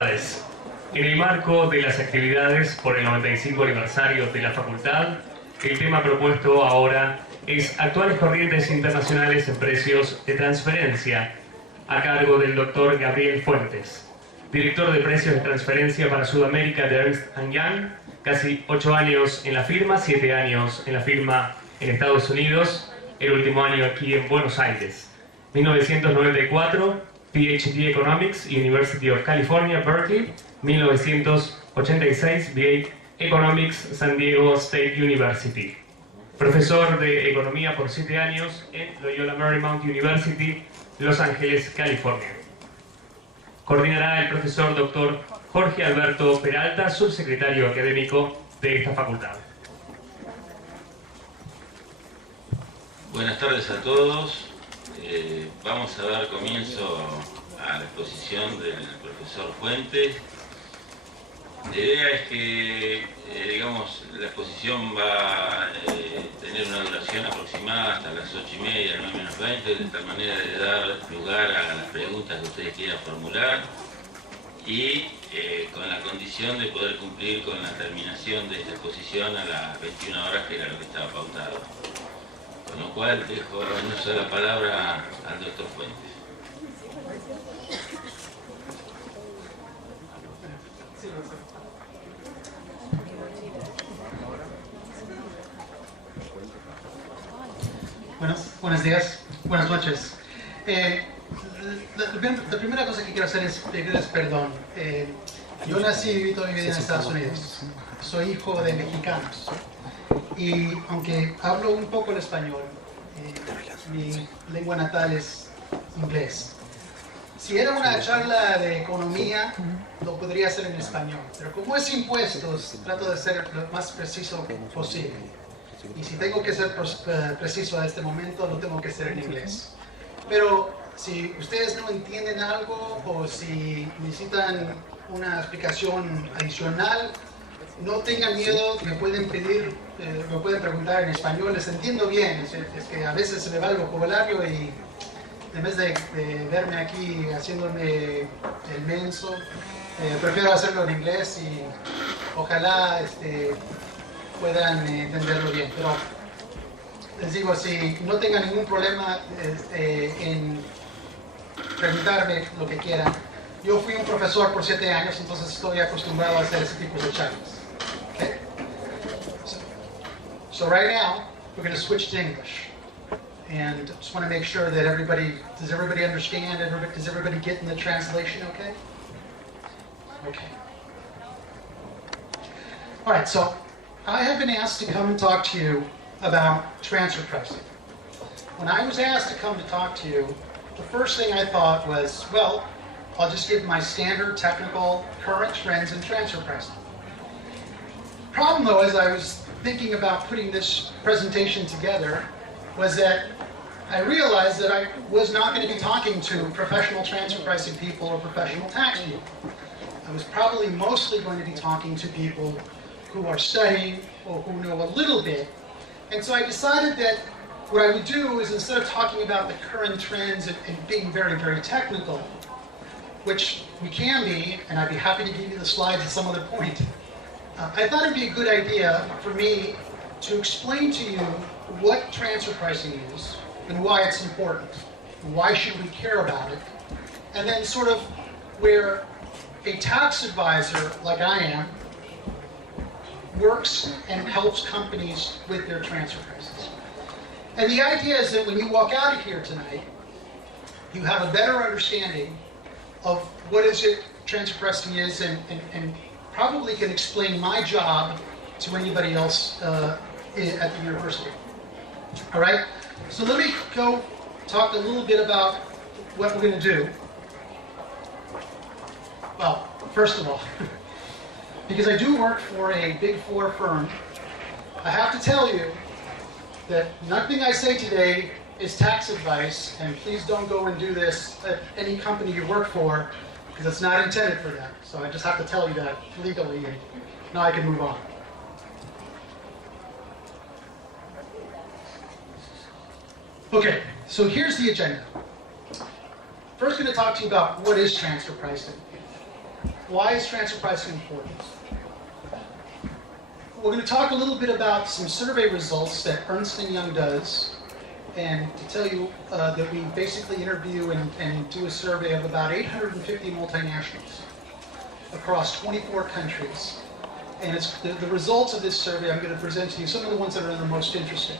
En el marco de las actividades por el 95 aniversario de la Facultad, el tema propuesto ahora es Actuales corrientes internacionales en precios de transferencia, a cargo del Dr. Gabriel Fuentes, director de Precios de Transferencia para Sudamérica de Ernst & Young, casi 8 años en la firma, 7 años en la firma en Estados Unidos, el último año aquí en Buenos Aires. 1994, PhD Economics, University of California, Berkeley. 1986, BA Economics, San Diego State University. Profesor de Economía por 7 años en Loyola Marymount University, Los Ángeles, California. Coordinará el profesor Dr. Jorge Alberto Peralta, subsecretario académico de esta facultad. Buenas tardes a todos. Vamos a dar comienzo a la exposición del profesor Fuentes. La idea es que, la exposición va a tener una duración aproximada hasta las 8:30, 9:20, de tal manera de dar lugar a las preguntas que ustedes quieran formular y con la condición de poder cumplir con la terminación de esta exposición a las 21 horas, que era lo que estaba pautado. Con lo cual dejo en uso la palabra al doctor Fuentes. Bueno, buenos días, buenas noches. La primera cosa que quiero hacer es pedirles perdón. Yo nací y viví toda mi vida en Estados Unidos. Soy hijo de mexicanos. Y aunque hablo un poco el español, mi lengua natal es inglés. Si era una charla de economía, lo podría hacer en español. Pero como es impuestos, trato de ser lo más preciso posible. Y si tengo que ser preciso a este momento, lo tengo que hacer en inglés. Pero si ustedes no entienden algo o si necesitan una explicación adicional, no tengan miedo, me pueden pedir, me pueden preguntar en español, les entiendo bien. Es que a veces se me va el vocabulario y en vez de verme aquí haciéndome el menso, prefiero hacerlo en inglés y ojalá puedan entenderlo bien. Pero les digo, si no tengan ningún problema en preguntarme lo que quieran. Yo fui un profesor por 7 años, entonces estoy acostumbrado a hacer ese tipo de charlas. Okay? So right now, we're going to switch to English. And just want to make sure that does everybody understand? Does everybody get in the translation okay? Okay. All right, so I have been asked to come and talk to you about transfer pricing. When I was asked to come to talk to you, the first thing I thought was, well, I'll just give my standard technical current trends in transfer pricing. Problem though, as I was thinking about putting this presentation together, was that I realized that I was not going to be talking to professional transfer pricing people or professional tax people. I was probably mostly going to be talking to people who are studying or who know a little bit. And so I decided that what I would do is, instead of talking about the current trends and being very, very technical, which we can be, and I'd be happy to give you the slides at some other point, I thought it'd be a good idea for me to explain to you what transfer pricing is and why it's important. Why should we care about it? And then sort of where a tax advisor, like I am, works and helps companies with their transfer prices. And the idea is that when you walk out of here tonight, you have a better understanding of what is it transfer pricing is, and probably can explain my job to anybody else at the university. All right? So let me go talk a little bit about what we're going to do. Well, first of all, because I do work for a Big 4 firm, I have to tell you that nothing I say today is tax advice, and please don't go and do this at any company you work for, because it's not intended for that. So I just have to tell you that legally, and now I can move on. Okay, so here's the agenda. First, I'm going to talk to you about what is transfer pricing. Why is transfer pricing important? We're going to talk a little bit about some survey results that Ernst & Young does, and to tell you that we basically interview and do a survey of about 850 multinationals across 24 countries. And it's the results of this survey I'm going to present to you, some of the ones that are the most interesting.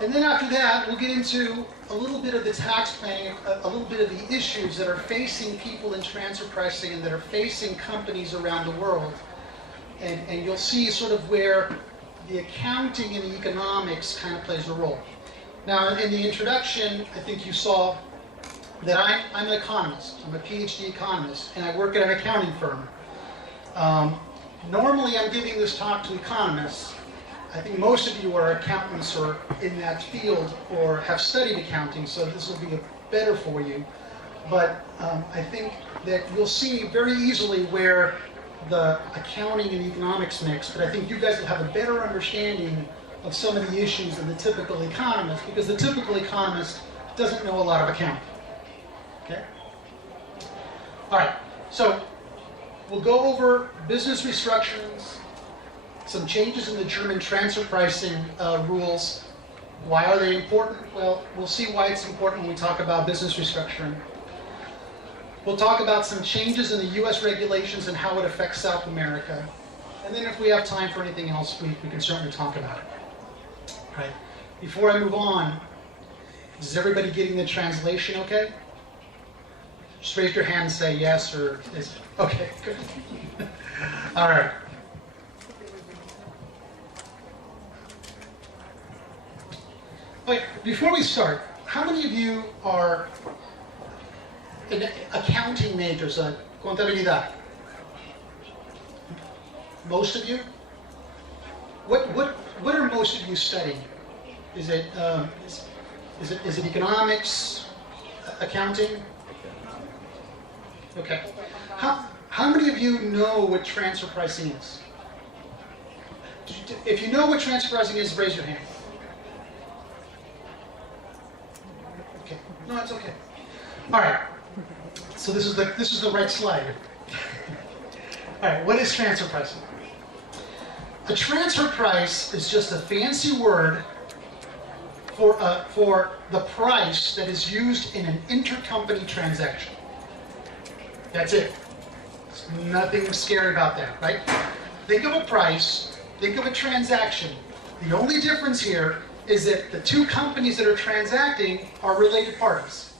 And then after that, we'll get into a little bit of the tax planning, a little bit of the issues that are facing people in transfer pricing and that are facing companies around the world. And you'll see sort of where the accounting and the economics kind of plays a role. Now, in the introduction, I think you saw that I'm an economist. I'm a PhD economist, and I work at an accounting firm. Normally, I'm giving this talk to economists. I think most of you are accountants or in that field or have studied accounting, so this will be better for you. But I think that you'll see very easily where the accounting and economics mix, but I think you guys will have a better understanding of some of the issues than the typical economist, because the typical economist doesn't know a lot of accounting. Okay? All right, so we'll go over business restructurings, some changes in the German transfer pricing rules. Why are they important? Well, we'll see why it's important when we talk about business restructuring. We'll talk about some changes in the US regulations and how it affects South America. And then if we have time for anything else, we can certainly talk about it. All right. Before I move on, is everybody getting the translation okay? Just raise your hand and say yes or is okay, good. All right. Okay, before we start, how many of you are accounting majors, contabilidad? Most of you? What are most of you studying? Is it economics, accounting? Okay. How many of you know what transfer pricing is? If you know what transfer pricing is, raise your hand. Okay. No, it's okay. All right. So this is the right slide. All right. What is transfer pricing? A transfer price is just a fancy word for the price that is used in an intercompany transaction. That's it. There's nothing scary about that, right? Think of a price, think of a transaction. The only difference here is that the two companies that are transacting are related parties.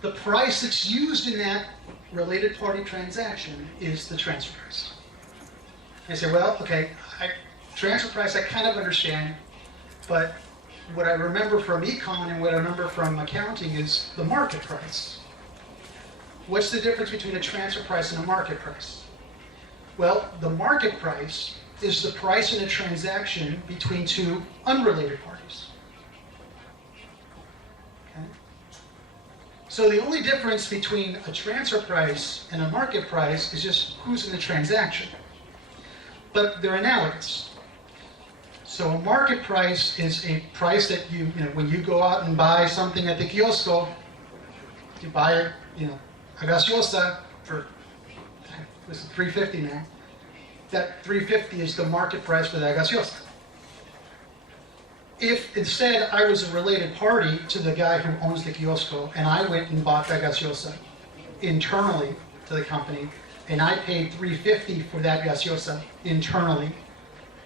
The price that's used in that related party transaction is the transfer price. I say, well, okay, transfer price I kind of understand, but what I remember from econ and what I remember from accounting is the market price. What's the difference between a transfer price and a market price? Well, the market price is the price in a transaction between two unrelated parties. Okay? So the only difference between a transfer price and a market price is just who's in the transaction. But they're analogous. So a market price is a price that you know, when you go out and buy something at the kiosco, you buy it, a gaseosa for this is $3.50 now. That $3.50 is the market price for that gaseosa. If instead I was a related party to the guy who owns the kiosco and I went and bought that gaseosa internally to the company and I paid $3.50 for that gaseosa internally,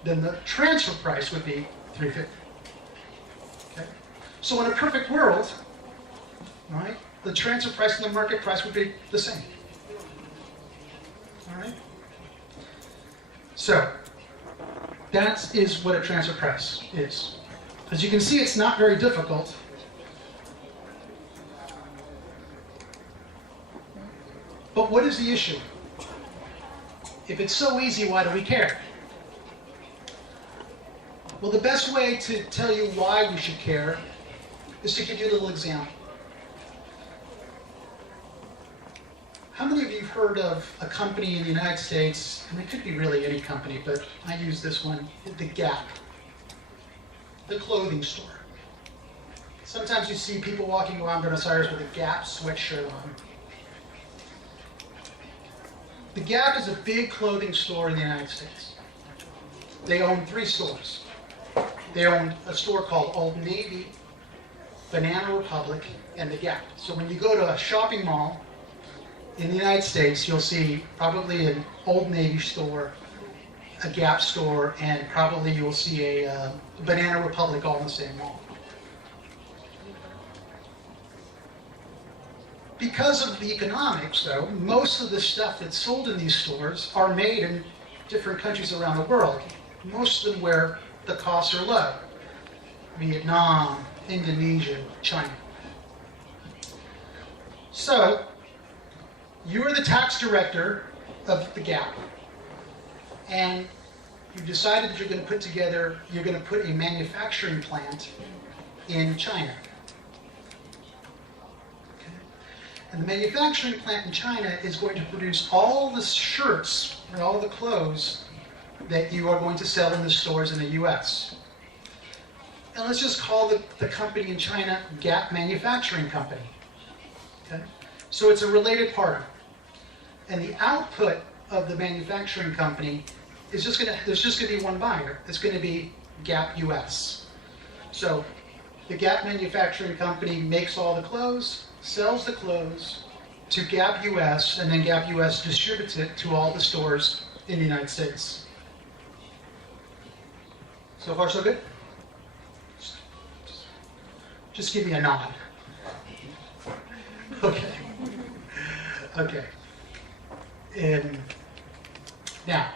then the transfer price would be $3.50. Okay? So in a perfect world, right, the transfer price and the market price would be the same. All right? So that is what a transfer price is. As you can see, it's not very difficult. But what is the issue? If it's so easy, why do we care? Well, the best way to tell you why we should care is to give you a little example. How many of you have heard of a company in the United States, and it could be really any company, but I use this one, the Gap, the clothing store? Sometimes you see people walking around Buenos Aires with a Gap sweatshirt on. The Gap is a big clothing store in the United States. They own 3 stores. They own a store called Old Navy, Banana Republic, and the Gap. So when you go to a shopping mall in the United States, you'll see probably an Old Navy store, a Gap store, and probably you'll see a Banana Republic all in the same mall. Because of the economics, though, most of the stuff that's sold in these stores are made in different countries around the world. Most of them where the costs are low. Vietnam, Indonesia, China. So, you're the tax director of the Gap, and you decided that you're going to put a manufacturing plant in China. Okay. And the manufacturing plant in China is going to produce all the shirts and all the clothes that you are going to sell in the stores in the US. And let's just call the company in China Gap Manufacturing Company. Okay? So it's a related party. And the output of the manufacturing company is there's just going to be one buyer. It's going to be Gap US. So the Gap Manufacturing Company makes all the clothes, sells the clothes to Gap US, and then Gap US distributes it to all the stores in the United States. So far, so good? Just give me a nod. Okay. Okay. Now,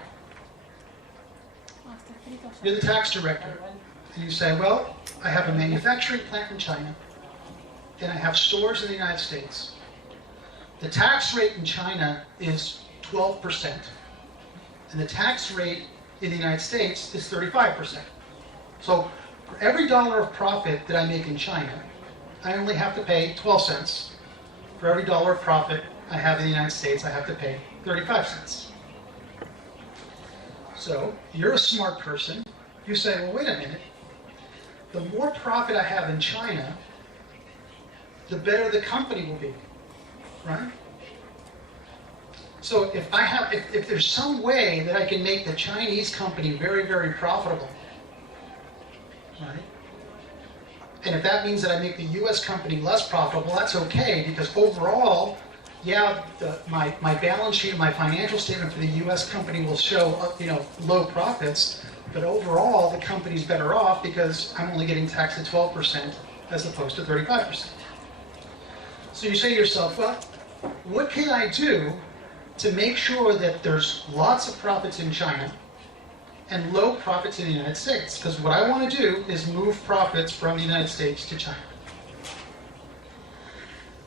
you're the tax director, and you say, well, I have a manufacturing plant in China, and I have stores in the United States. The tax rate in China is 12%, and the tax rate in the United States is 35%. So for every dollar of profit that I make in China, I only have to pay 12 cents. For every dollar of profit I have in the United States, I have to pay 35 cents. So you're a smart person. You say, well, wait a minute. The more profit I have in China, the better the company will be, right? So if there's some way that I can make the Chinese company very, very profitable, right? And if that means that I make the U.S. company less profitable, that's okay, because overall, yeah, my balance sheet and my financial statement for the U.S. company will show low profits, but overall the company's better off because I'm only getting taxed at 12% as opposed to 35%. So you say to yourself, well, what can I do to make sure that there's lots of profits in China and low profits in the United States? Because what I want to do is move profits from the United States to China.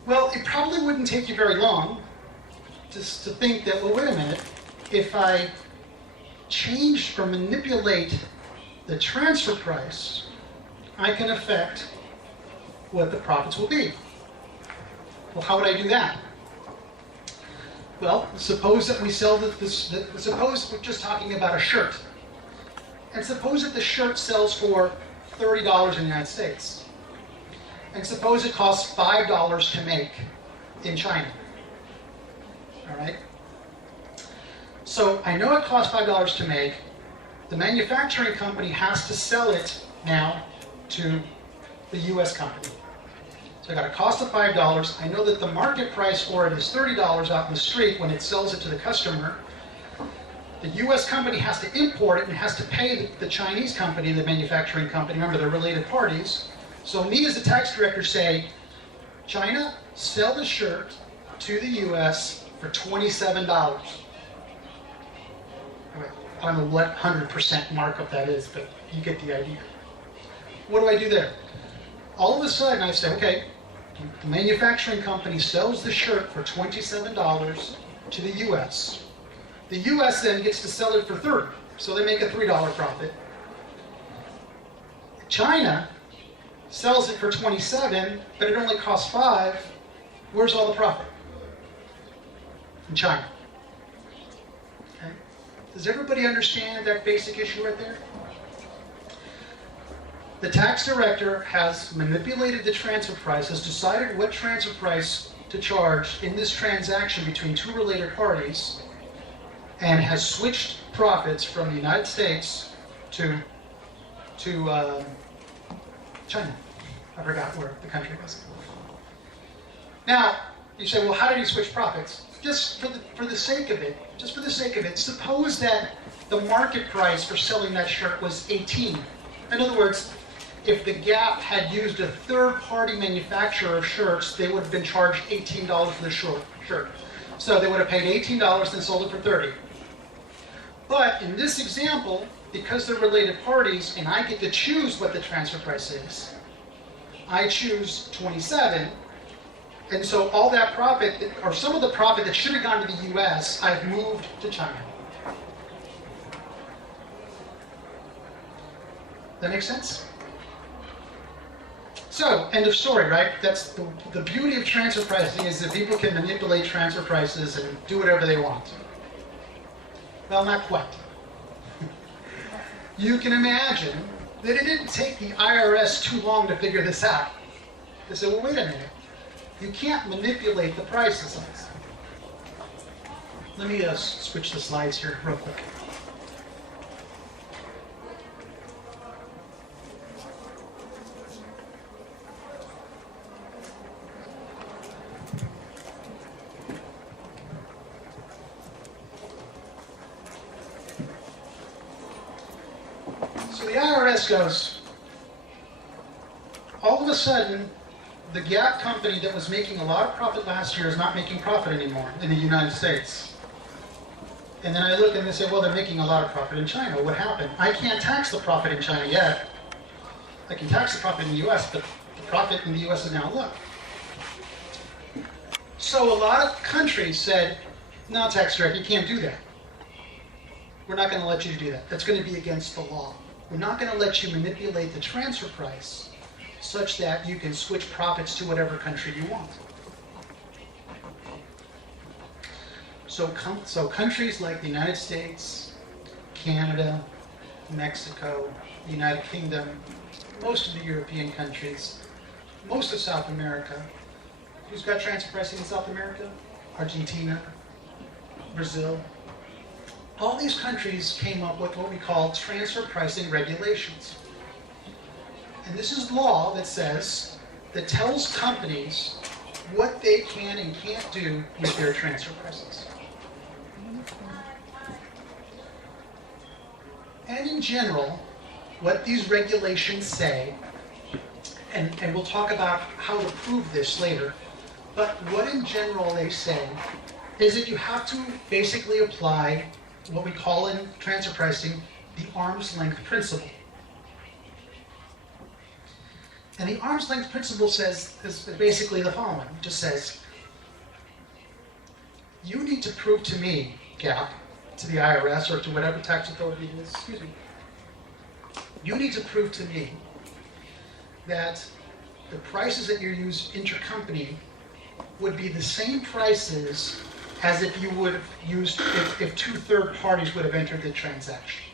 Well, it probably wouldn't take you very long just to think that, well, wait a minute, if I change or manipulate the transfer price, I can affect what the profits will be. Well, how would I do that? Well, suppose that we sell suppose we're just talking about a shirt. And suppose that the shirt sells for $30 in the United States. And suppose it costs $5 to make in China. All right? So I know it costs $5 to make. The manufacturing company has to sell it now to the U.S. company. So I got a cost of $5. I know that the market price for it is $30 out in the street when it sells it to the customer. The U.S. company has to import it and has to pay the Chinese company, the manufacturing company. Remember, they're related parties. So me as the tax director say, China, sell the shirt to the U.S. for $27. I don't know what 100% markup that is, but you get the idea. What do I do there? All of a sudden I say, okay, the manufacturing company sells the shirt for $27 to the U.S. The U.S. then gets to sell it for $30, so they make a $3 profit. China sells it for $27, but it only costs $5. Where's all the profit? In China. Okay. Does everybody understand that basic issue right there? The tax director has manipulated the transfer price, has decided what transfer price to charge in this transaction between two related parties, and has switched profits from the United States to China. I forgot where the country was. Now, you say, well, how did he switch profits? Just for the sake of it, suppose that the market price for selling that shirt was 18. In other words, if the Gap had used a third-party manufacturer of shirts, they would have been charged $18 for the shirt. So they would have paid $18 and sold it for $30. But in this example, because they're related parties and I get to choose what the transfer price is, I choose 27. And so all that profit, or some of the profit that should have gone to the US, I've moved to China. That makes sense? So, end of story, right? That's the beauty of transfer pricing, is that people can manipulate transfer prices and do whatever they want. Well, not quite. You can imagine that it didn't take the IRS too long to figure this out. They said, well, wait a minute. You can't manipulate the prices. Let me switch the slides here real quick. So the IRS goes, all of a sudden, the Gap company that was making a lot of profit last year is not making profit anymore in the United States. And then I look and they say, well, they're making a lot of profit in China. What happened? I can't tax the profit in China yet. I can tax the profit in the US, but the profit in the US is now low. So a lot of countries said, no, tax director, you can't do that. We're not going to let you do that. That's going to be against the law. We're not going to let you manipulate the transfer price such that you can switch profits to whatever country you want. So countries like the United States, Canada, Mexico, the United Kingdom, most of the European countries, most of South America. Who's got transfer pricing in South America? Argentina, Brazil. All these countries came up with what we call transfer pricing regulations. And this is law that tells companies what they can and can't do with their transfer prices. And in general, what these regulations say, and we'll talk about how to prove this later, but what in general they say is that you have to basically apply what we call in transfer pricing the arm's length principle. And the arm's length principle is basically the following. It just says, you need to prove to me, Gap, to the IRS or to whatever tax authority it is, you need to prove to me that the prices that you use intercompany would be the same prices as if you would have used, if two third parties would have entered the transaction.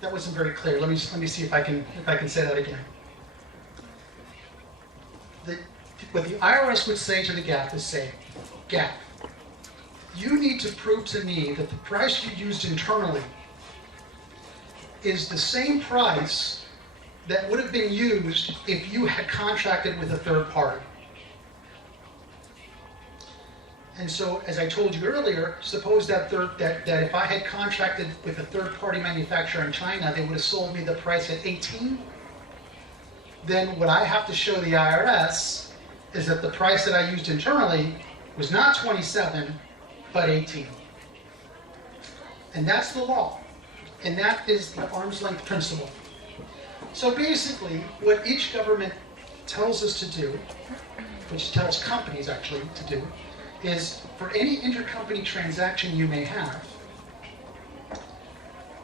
That wasn't very clear. Let me see if I can say that again. What the IRS would say to the Gap is say, Gap, you need to prove to me that the price you used internally is the same price that would have been used if you had contracted with a third party. And so, as I told you earlier, suppose that if I had contracted with a third-party manufacturer in China, they would have sold me the price at 18. Then what I have to show the IRS is that the price that I used internally was not 27, but 18. And that's the law. And that is the arm's length principle. So basically, what each government tells us to do, which tells companies actually to do, is for any intercompany transaction you may have,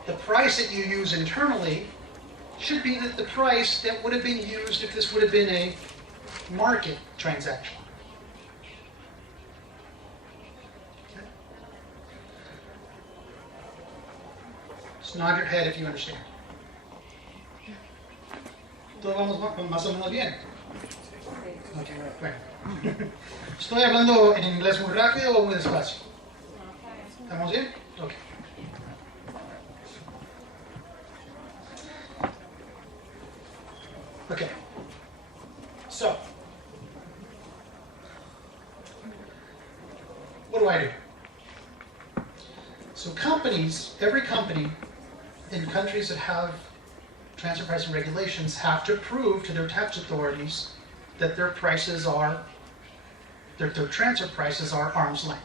the price that you use internally should be the price that would have been used if this would have been a market transaction. Okay? Just nod your head if you understand. ¿Todos vamos más o menos bien? Ok, bueno. ¿Estoy hablando en inglés muy rápido o muy despacio? ¿Estamos bien? Ok. Okay. So, what do? So companies, every company in countries that have transfer pricing regulations have to prove to their tax authorities that their prices are, their transfer prices are arm's length.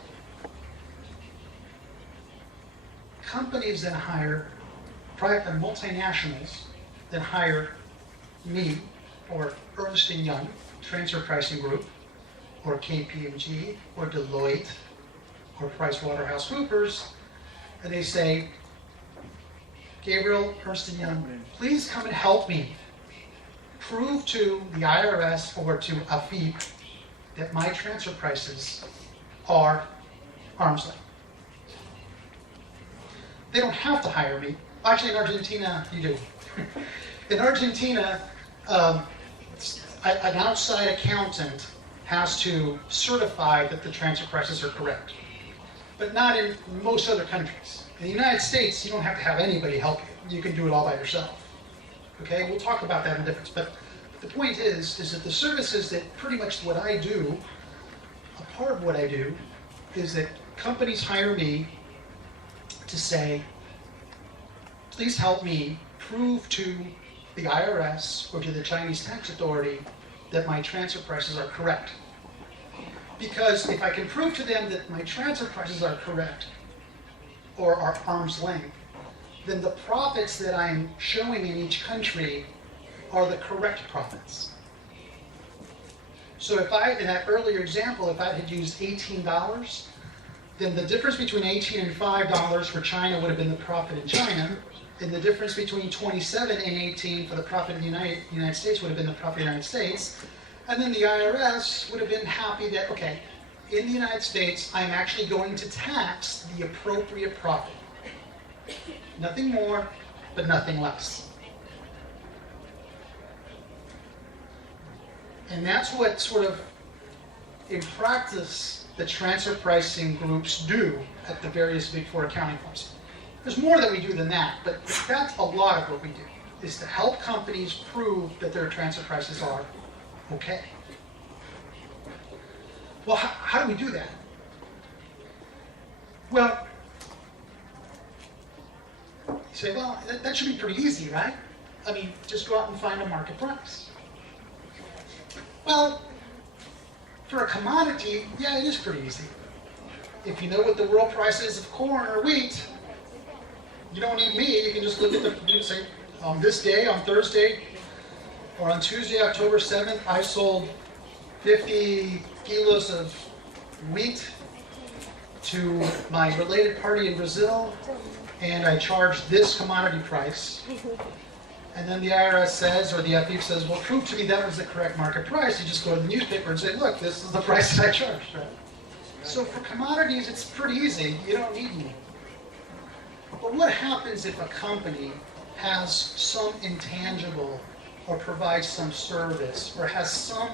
Companies then hire private multinationals that hire me or Ernst & Young Transfer Pricing Group or KPMG or Deloitte or PricewaterhouseCoopers, and they say, Gabriel, Ernst & Young, please come and help me prove to the IRS or to AFIP that my transfer prices are arm's length. They don't have to hire me. Actually, in Argentina, you do. In Argentina, an outside accountant has to certify that the transfer prices are correct, but not in most other countries. In the United States, you don't have to have anybody help you. You can do it all by yourself. Okay, we'll talk about that in difference. But the point is that the services that pretty much what I do, a part of what I do, is that companies hire me to say, please help me prove to the IRS or to the Chinese tax authority that my transfer prices are correct. Because if I can prove to them that my transfer prices are correct or are arm's length, then the profits that I'm showing in each country are the correct profits. So if in that earlier example, if I had used $18, then the difference between $18 and $5 for China would have been the profit in China, and the difference between 27 and 18 for the profit in the United States would have been the profit in the United States. And then the IRS would have been happy that, okay, in the United States, I'm actually going to tax the appropriate profit. Nothing more, but nothing less. And that's what sort of, in practice, the transfer pricing groups do at the various Big Four accounting firms. There's more that we do than that, but that's a lot of what we do, is to help companies prove that their transfer prices are okay. Well, how do we do that? Well, you say, well, that should be pretty easy, right? I mean, just go out and find a market price. Well, for a commodity, yeah, it is pretty easy. If you know what the world price is of corn or wheat, you don't need me. You can just look at you say, on this day, on Thursday, or on Tuesday, October 7th, I sold 50 kilos of wheat to my related party in Brazil, and I charged this commodity price. And then the IRS says, or the FE says, well, prove to me that was the correct market price. You just go to the newspaper and say, look, this is the price that I charged. Right? So for commodities, it's pretty easy. You don't need me. But what happens if a company has some intangible or provides some service or has some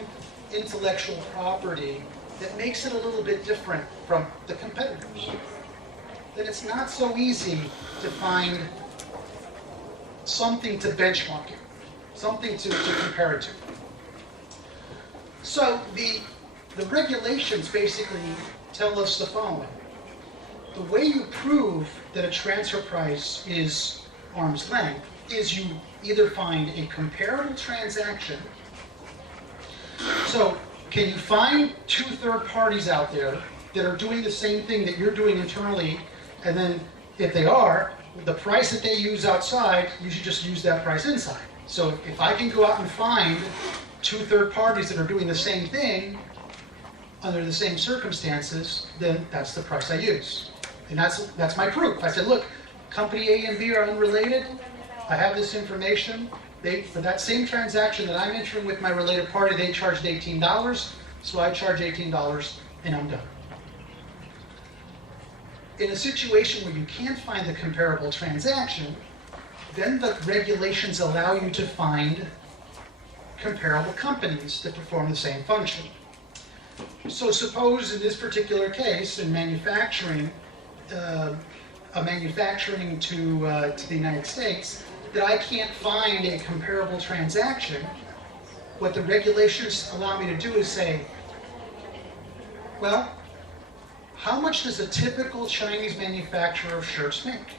intellectual property that makes it a little bit different from the competitors? Then it's not so easy to find something to benchmark it, something to compare it to. So the regulations basically tell us the following. The way you prove that a transfer price is arm's length is you either find a comparable transaction. So can you find two third parties out there that are doing the same thing that you're doing internally, and then if they are, the price that they use outside, you should just use that price inside. So if I can go out and find two third parties that are doing the same thing under the same circumstances, then that's the price I use. And that's my proof. I said, look, company A and B are unrelated. I have this information. For that same transaction that I'm entering with my related party, they charged $18, so I charge $18 and I'm done. In a situation where you can't find the comparable transaction, then the regulations allow you to find comparable companies that perform the same function. So suppose in this particular case, in manufacturing, manufacturing to the United States, that I can't find a comparable transaction. What the regulations allow me to do is say, well, how much does a typical Chinese manufacturer of shirts make?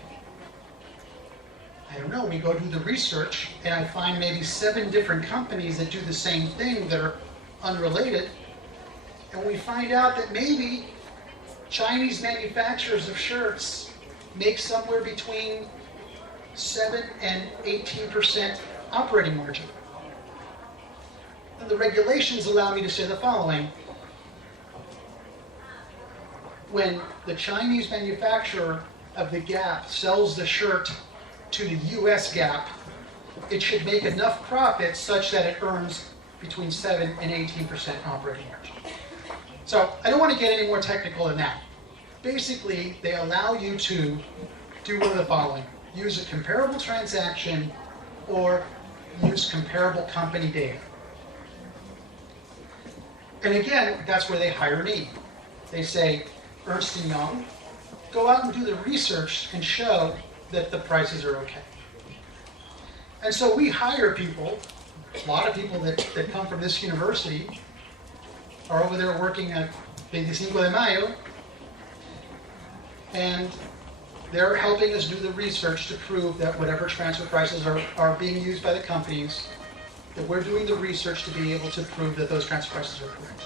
I don't know. We go do the research, and I find maybe 7 different companies that do the same thing that are unrelated, and we find out that maybe Chinese manufacturers of shirts make somewhere between 7 and 18% operating margin. And the regulations allow me to say the following. When the Chinese manufacturer of the Gap sells the shirt to the US Gap, it should make enough profit such that it earns between 7 and 18% operating margin. So I don't want to get any more technical than that. Basically, they allow you to do one of the following. Use a comparable transaction or use comparable company data. And again, that's where they hire me. They say, Ernst & Young, go out and do the research and show that the prices are okay. And so we hire people, a lot of people that come from this university are over there working at 25 de Mayo, and they're helping us do the research to prove that whatever transfer prices are being used by the companies, that we're doing the research to be able to prove that those transfer prices are correct.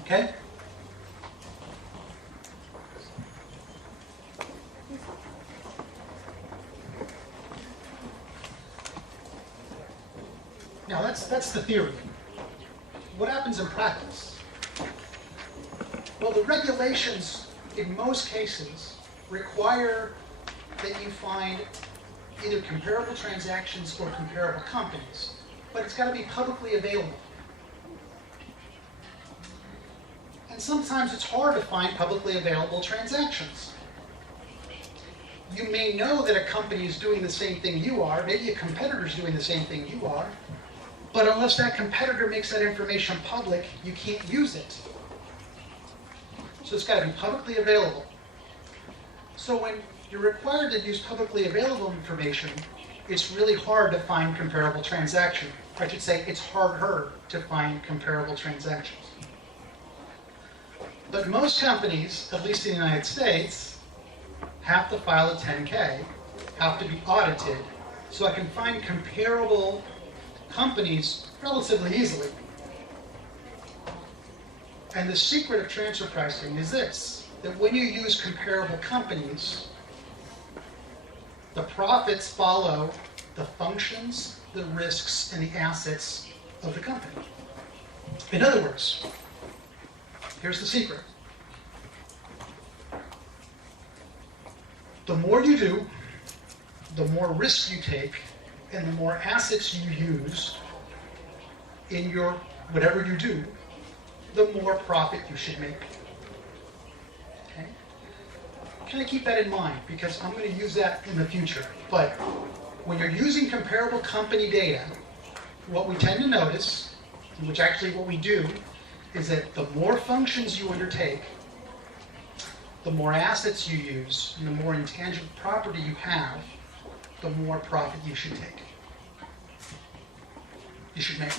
Okay? Now that's the theory. What happens in practice? Well, the regulations in most cases require that you find either comparable transactions or comparable companies, but it's got to be publicly available. And sometimes it's hard to find publicly available transactions. You may know that a company is doing the same thing you are, maybe a competitor is doing the same thing you are, but unless that competitor makes that information public, you can't use it. So it's got to be publicly available. So when you're required to use publicly available information, it's really hard to find comparable transactions. I should say it's harder to find comparable transactions. But most companies, at least in the United States, have to file a 10K, have to be audited, so I can find comparable companies relatively easily. And the secret of transfer pricing is this, that when you use comparable companies, the profits follow the functions, the risks, and the assets of the company. In other words, here's the secret. The more you do, the more risks you take, and the more assets you use in your whatever you do, the more profit you should make. Okay? Kind of keep that in mind, because I'm going to use that in the future. But when you're using comparable company data, what we tend to notice, which actually what we do, is that the more functions you undertake, the more assets you use, and the more intangible property you have, the more profit you should take. You should make.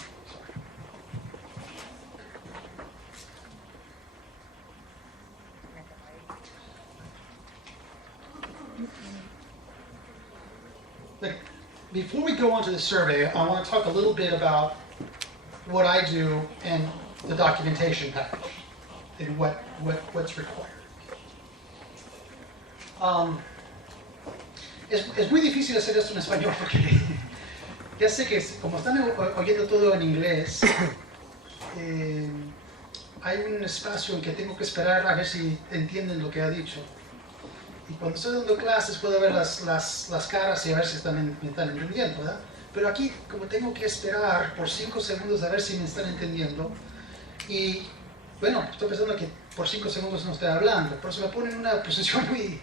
Like, before we go on to the survey, I want to talk a little bit about what I do and the documentation package and what's required. Es muy difícil hacer esto en español porque ya sé que como están oyendo todo en inglés, hay un espacio en que tengo que esperar a ver si entienden lo que ha dicho. Y cuando estoy dando clases puedo ver las caras y a ver si me están entendiendo, ¿verdad? Pero aquí, como tengo que esperar por 5 segundos a ver si me están entendiendo, y bueno, estoy pensando que por 5 segundos no estoy hablando, por eso me ponen en una posición muy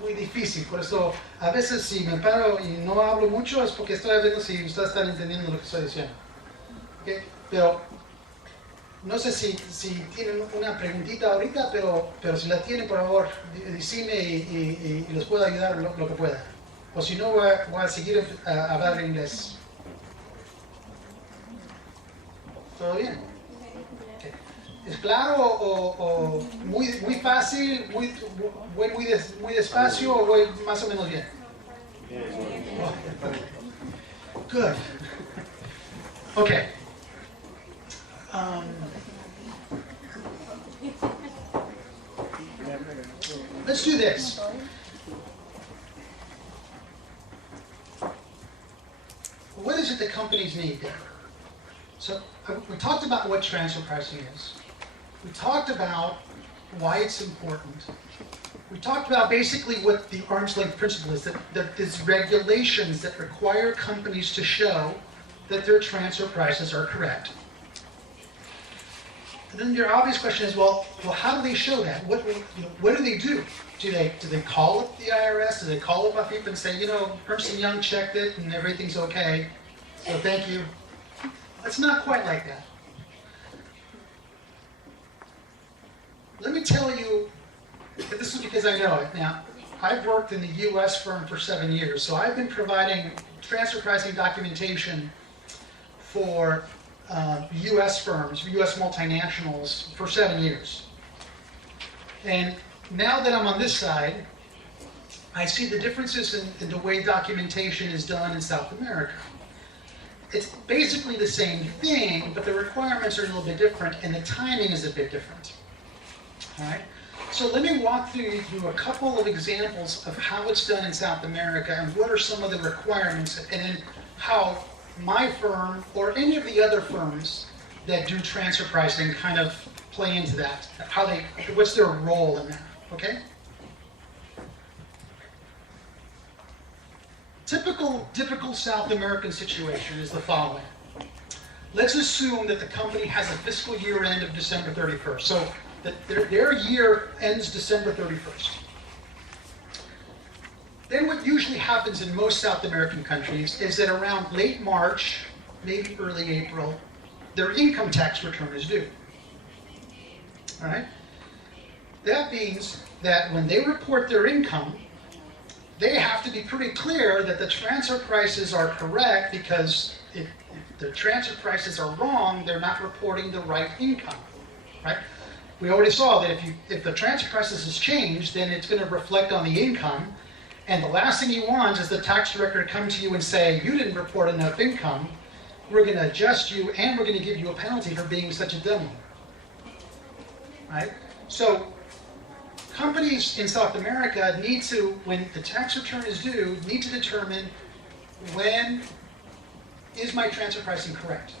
muy difícil. Por eso, a veces si me paro y no hablo mucho es porque estoy viendo si ustedes están entendiendo lo que estoy diciendo. ¿Okay? Pero no sé si tienen una preguntita ahorita, pero si la tienen, por favor, decime y les puedo ayudar lo que pueda. O si no, voy a seguir a hablar inglés. ¿Todo bien? Okay. ¿Es claro o muy fácil, voy muy despacio o voy más o menos bien? Oh, good. Okay. Let's do this. What is it that companies need then? So we talked about what transfer pricing is. We talked about why it's important. We talked about basically what the arm's length principle is, that there's regulations that require companies to show that their transfer prices are correct. And then your obvious question is, well, how do they show that? What do they do? Do they call up the IRS? Do they call up people and say, Ernst & Young checked it and everything's okay, so thank you? It's not quite like that. Let me tell you, this is because I know it. Now, I've worked in the U.S. firm for 7 years, so I've been providing transfer pricing documentation for U.S. firms, U.S. multinationals for 7 years. And now that I'm on this side, I see the differences in the way documentation is done in South America. It's basically the same thing, but the requirements are a little bit different, and the timing is a bit different. All right? So let me walk through a couple of examples of how it's done in South America and what are some of the requirements, and then how my firm or any of the other firms that do transfer pricing kind of play into that. What's their role in that? Okay? Typical South American situation is the following. Let's assume that the company has a fiscal year end of December 31st. So that their year ends December 31st. Then what usually happens in most South American countries is that around late March, maybe early April, their income tax return is due. All right? That means that when they report their income, they have to be pretty clear that the transfer prices are correct, because if the transfer prices are wrong, they're not reporting the right income, right? We already saw that if the transfer prices has changed, then it's going to reflect on the income, and the last thing you want is the tax director to come to you and say, you didn't report enough income, we're going to adjust you, and we're going to give you a penalty for being such a dummy, right? So companies in South America need to, when the tax return is due, need to determine when is my transfer pricing correct.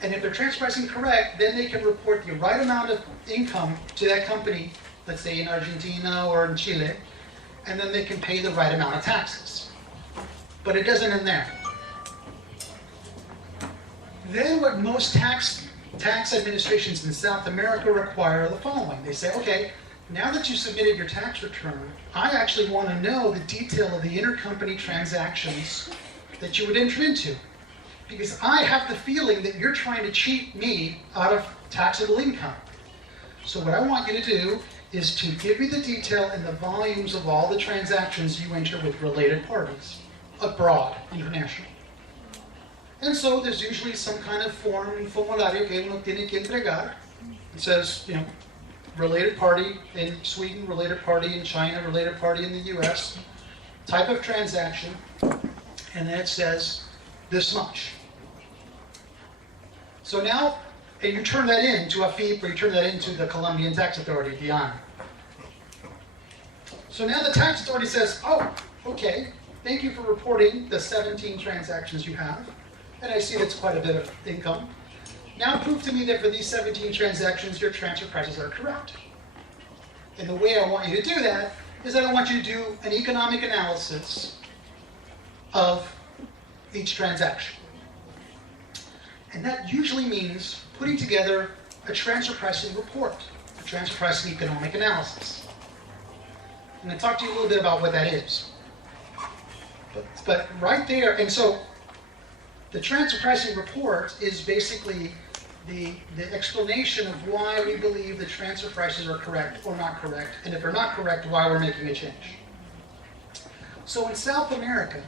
And if their transfer pricing correct, then they can report the right amount of income to that company, let's say in Argentina or in Chile, and then they can pay the right amount of taxes. But it doesn't end there. Then what most tax administrations in South America require are the following. They say, okay, now that you submitted your tax return, I actually want to know the detail of the intercompany transactions that you would enter into, because I have the feeling that you're trying to cheat me out of taxable income. So what I want you to do is to give me the detail and the volumes of all the transactions you enter with related parties, abroad, international. And so there's usually some kind of formulario que uno tiene que entregar. It says, related party in Sweden, related party in China, related party in the US, type of transaction, and then it says this much. So now, and you turn that in to AFIP, or you turn that into the Colombian tax authority, DIAN. So now the tax authority says, oh, okay, thank you for reporting the 17 transactions you have. And I see that's quite a bit of income. Now prove to me that for these 17 transactions, your transfer prices are correct. And the way I want you to do that is that I want you to do an economic analysis of each transaction. And that usually means putting together a transfer pricing report, a transfer pricing economic analysis. I'm going to talk to you a little bit about what that is. But right there, and so the transfer pricing report is basically the explanation of why we believe the transfer prices are correct or not correct, and if they're not correct, why we're making a change. So in South America,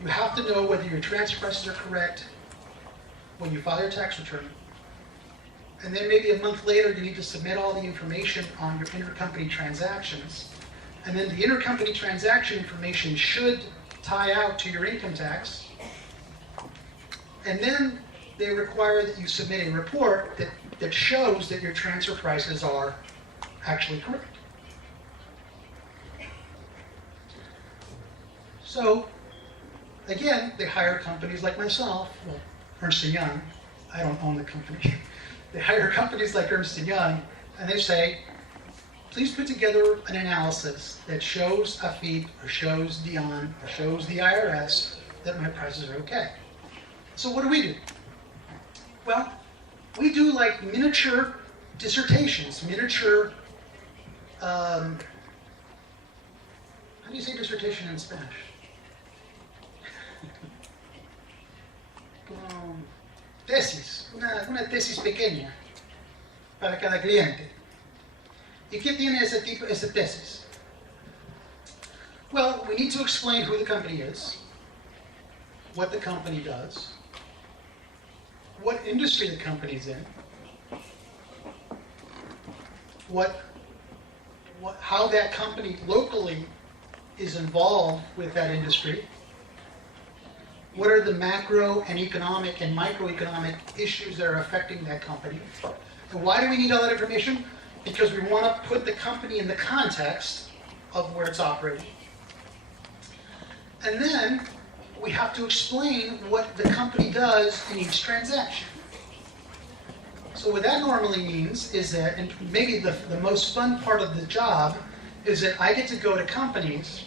you have to know whether your transfer prices are correct when you file your tax return. And then maybe a month later, you need to submit all the information on your intercompany transactions. And then the intercompany transaction information should tie out to your income tax. And then they require that you submit a report that shows that your transfer prices are actually correct. So, again, they hire companies like myself, well, Ernst & Young. I don't own the company. They hire companies like Ernst & Young, and they say, please put together an analysis that shows AFIP, or shows Dion, or shows the IRS that my prices are okay. So what do? Well, we do like miniature dissertations, miniature, how do you say dissertation in Spanish? Tesis, una tesis pequeña para cada cliente. ¿Y qué tiene esa tesis? Well, we need to explain who the company is, what the company does, what industry the company is in, how that company locally is involved with that industry, what are the macro and economic and microeconomic issues that are affecting that company. And why do we need all that information? Because we want to put the company in the context of where it's operating. And then we have to explain what the company does in each transaction. So what that normally means is that, and maybe the most fun part of the job, is that I get to go to companies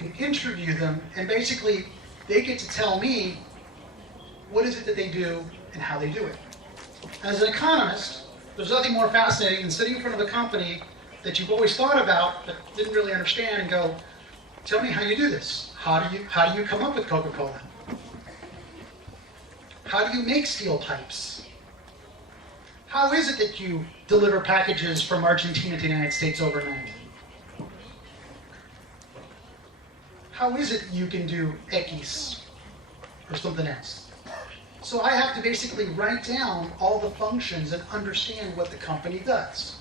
and interview them, and basically they get to tell me what is it that they do and how they do it. As an economist, there's nothing more fascinating than sitting in front of a company that you've always thought about but didn't really understand and go, tell me how you do this. How do you come up with Coca-Cola? How do you make steel pipes? How is it that you deliver packages from Argentina to the United States overnight? How is it you can do X or something else? So I have to basically write down all the functions and understand what the company does.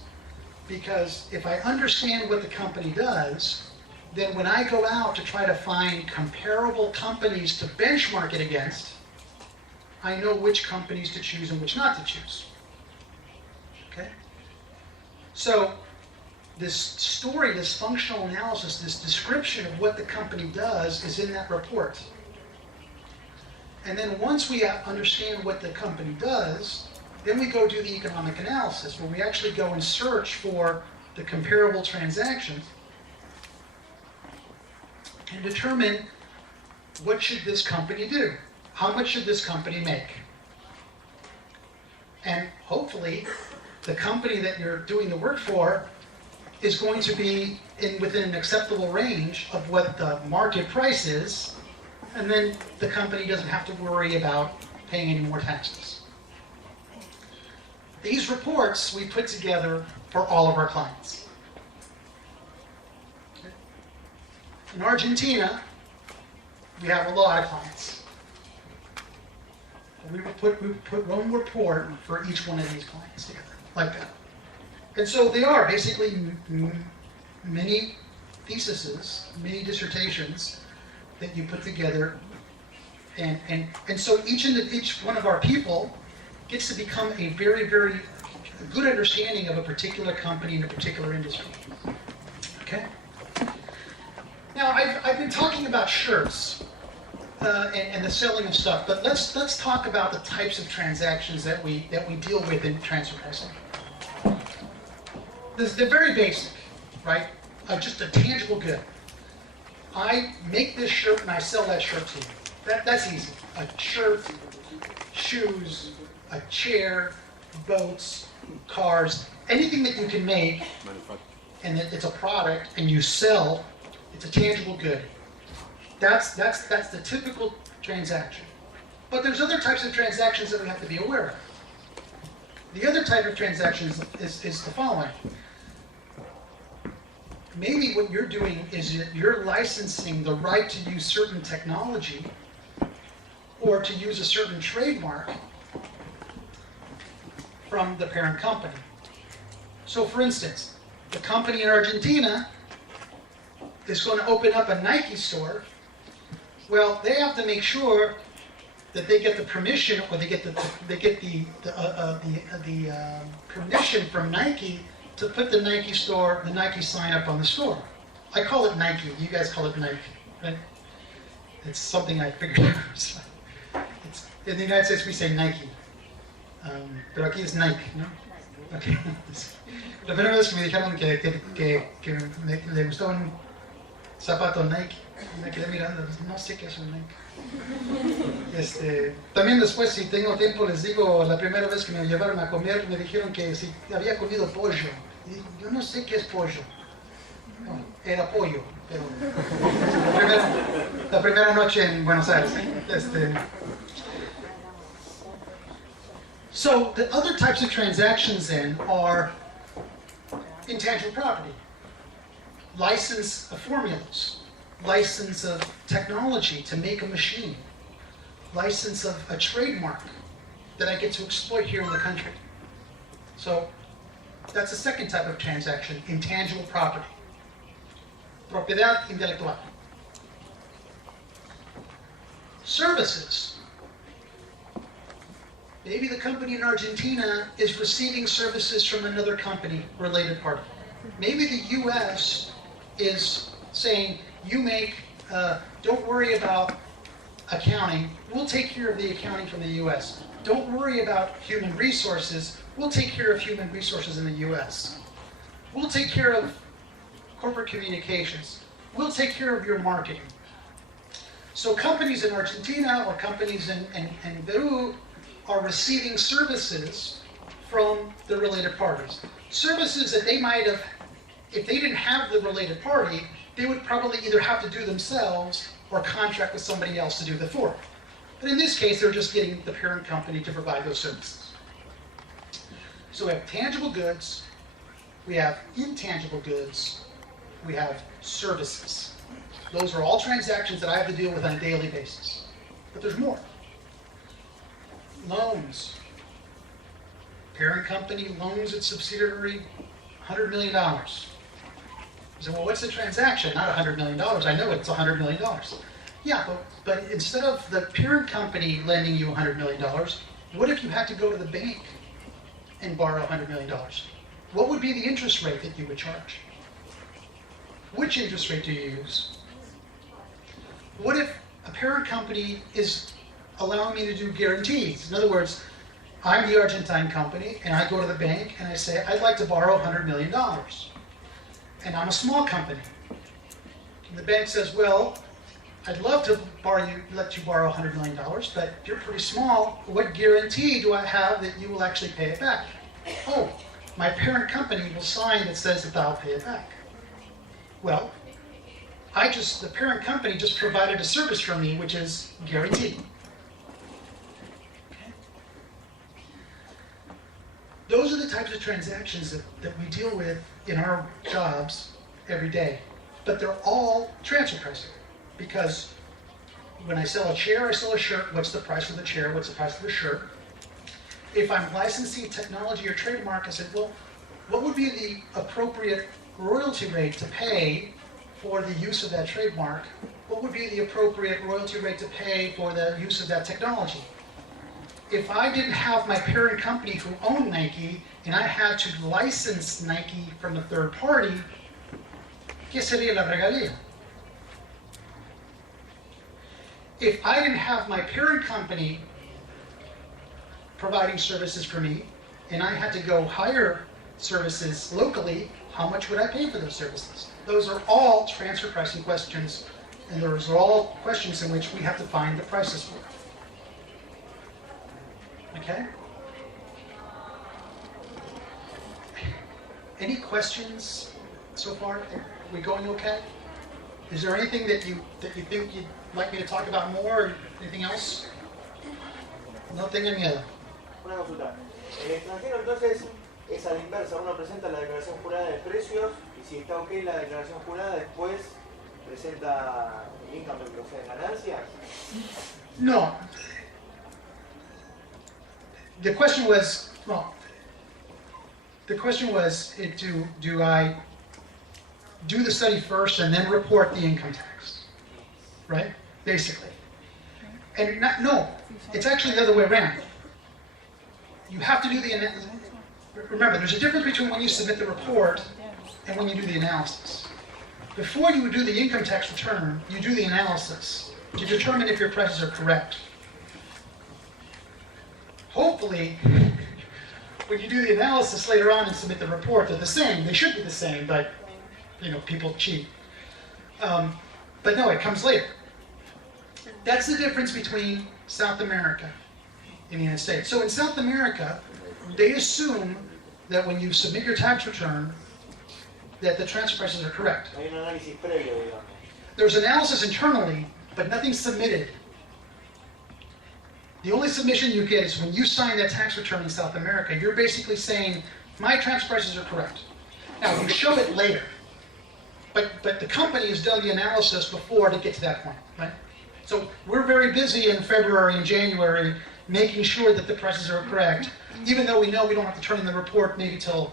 Because if I understand what the company does, then when I go out to try to find comparable companies to benchmark it against, I know which companies to choose and which not to choose. Okay? So this story, this functional analysis, this description of what the company does is in that report. And then once we understand what the company does, then we go do the economic analysis, where we actually go and search for the comparable transactions and determine what should this company do? How much should this company make? And hopefully, the company that you're doing the work for is going to be within an acceptable range of what the market price is, and then the company doesn't have to worry about paying any more taxes. These reports we put together for all of our clients. In Argentina, we have a lot of clients. We put one report for each one of these clients together, like that. And so they are basically mini theses, mini dissertations that you put together. And so each one of our people gets to become a very, very good understanding of a particular company in a particular industry. Okay? Now, I've been talking about shirts and the selling of stuff, but let's talk about the types of transactions that we deal with in transfer pricing. They're very basic, right? Just a tangible good. I make this shirt and I sell that shirt to you. That's easy. A shirt, shoes, a chair, boats, cars, anything that you can make and it's a product, and you sell, it's a tangible good. That's the typical transaction. But there's other types of transactions that we have to be aware of. The other type of transactions is the following. Maybe what you're doing is you're licensing the right to use certain technology or to use a certain trademark from the parent company. So for instance, the company in Argentina is going to open up a Nike store. Well, they have to make sure that they get the permission, or they get the permission from Nike to put the Nike store, the Nike sign up on the store. I call it Nike. You guys call it Nike, right? It's something I figured out. In the United States we say Nike, pero aquí es Nike, ¿no? Okay. La primera vez que me dijeron que le gustaba un zapato Nike, me quedé mirando, no sé qué es un Nike. También después, si tengo tiempo, les digo, la primera vez que me llevaron a comer, me dijeron que si había comido pollo. Y yo no sé qué es pollo. No, era pollo, pero la primera noche en Buenos Aires. So the other types of transactions then are intangible property, license of formulas, license of technology to make a machine, license of a trademark that I get to exploit here in the country. So that's the second type of transaction, intangible property. Propiedad intelectual. Services. Maybe the company in Argentina is receiving services from another company, related party. Maybe the US is saying, you make, don't worry about accounting, we'll take care of the accounting from the US. Don't worry about human resources, we'll take care of human resources in the US. We'll take care of corporate communications. We'll take care of your marketing. So companies in Argentina or companies in Peru are receiving services from the related parties. Services that they might have, if they didn't have the related party, they would probably either have to do themselves or contract with somebody else to do the for. But in this case, they're just getting the parent company to provide those services. So we have tangible goods, we have intangible goods, we have services. Those are all transactions that I have to deal with on a daily basis. But there's more. Loans. Parent company loans its subsidiary $100 million. You say, well, what's the transaction? Not $100 million. I know it's $100 million. Yeah, but instead of the parent company lending you $100 million, what if you had to go to the bank and borrow $100 million? What would be the interest rate that you would charge? Which interest rate do you use? What if a parent company is allowing me to do guarantees? In other words, I'm the Argentine company, and I go to the bank and I say, I'd like to borrow $100 million. And I'm a small company. And the bank says, well, I'd love to let you borrow $100 million, but you're pretty small. What guarantee do I have that you will actually pay it back? Oh, my parent company will sign that says that I'll pay it back. Well, the parent company just provided a service for me, which is guaranteed. Okay. Those are the types of transactions that we deal with in our jobs every day. But they're all transfer pricing. Because when I sell a chair, I sell a shirt, what's the price of the chair, what's the price of the shirt? If I'm licensing technology or trademark, I said, well, what would be the appropriate royalty rate to pay for the use of that trademark? What would be the appropriate royalty rate to pay for the use of that technology? If I didn't have my parent company who owned Nike, and I had to license Nike from a third party, ¿qué sería la regalía? If I didn't have my parent company providing services for me, and I had to go hire services locally, how much would I pay for those services? Those are all transfer pricing questions, and those are all questions in which we have to find the prices for. Okay? Any questions so far? Are we going okay? Is there anything that you think you'd like me to talk about more? Or anything else? Nothing in here. Una consulta. En el extranjero entonces es a la inversa. Uno presenta la declaración jurada de precios y si está ok la declaración jurada después presenta el income, o sea, ganancias. No. The question was, do I do the study first and then report the income tax, right? Basically. And no, it's actually the other way around. You have to do the analysis. Remember, there's a difference between when you submit the report and when you do the analysis. Before you do the income tax return, you do the analysis to determine if your prices are correct. Hopefully, when you do the analysis later on and submit the report, they're the same. They should be the same, but people cheat. But no, it comes later. That's the difference between South America and the United States. So in South America, they assume that when you submit your tax return, that the transfer prices are correct. Hay un análisis previo, digamos. There's analysis internally, but nothing's submitted. The only submission you get is when you sign that tax return in South America, you're basically saying, my transfer prices are correct. Now, you show it later, but the company has done the analysis before to get to that point, right? So we're very busy in February and January making sure that the prices are correct, even though we know we don't have to turn in the report maybe till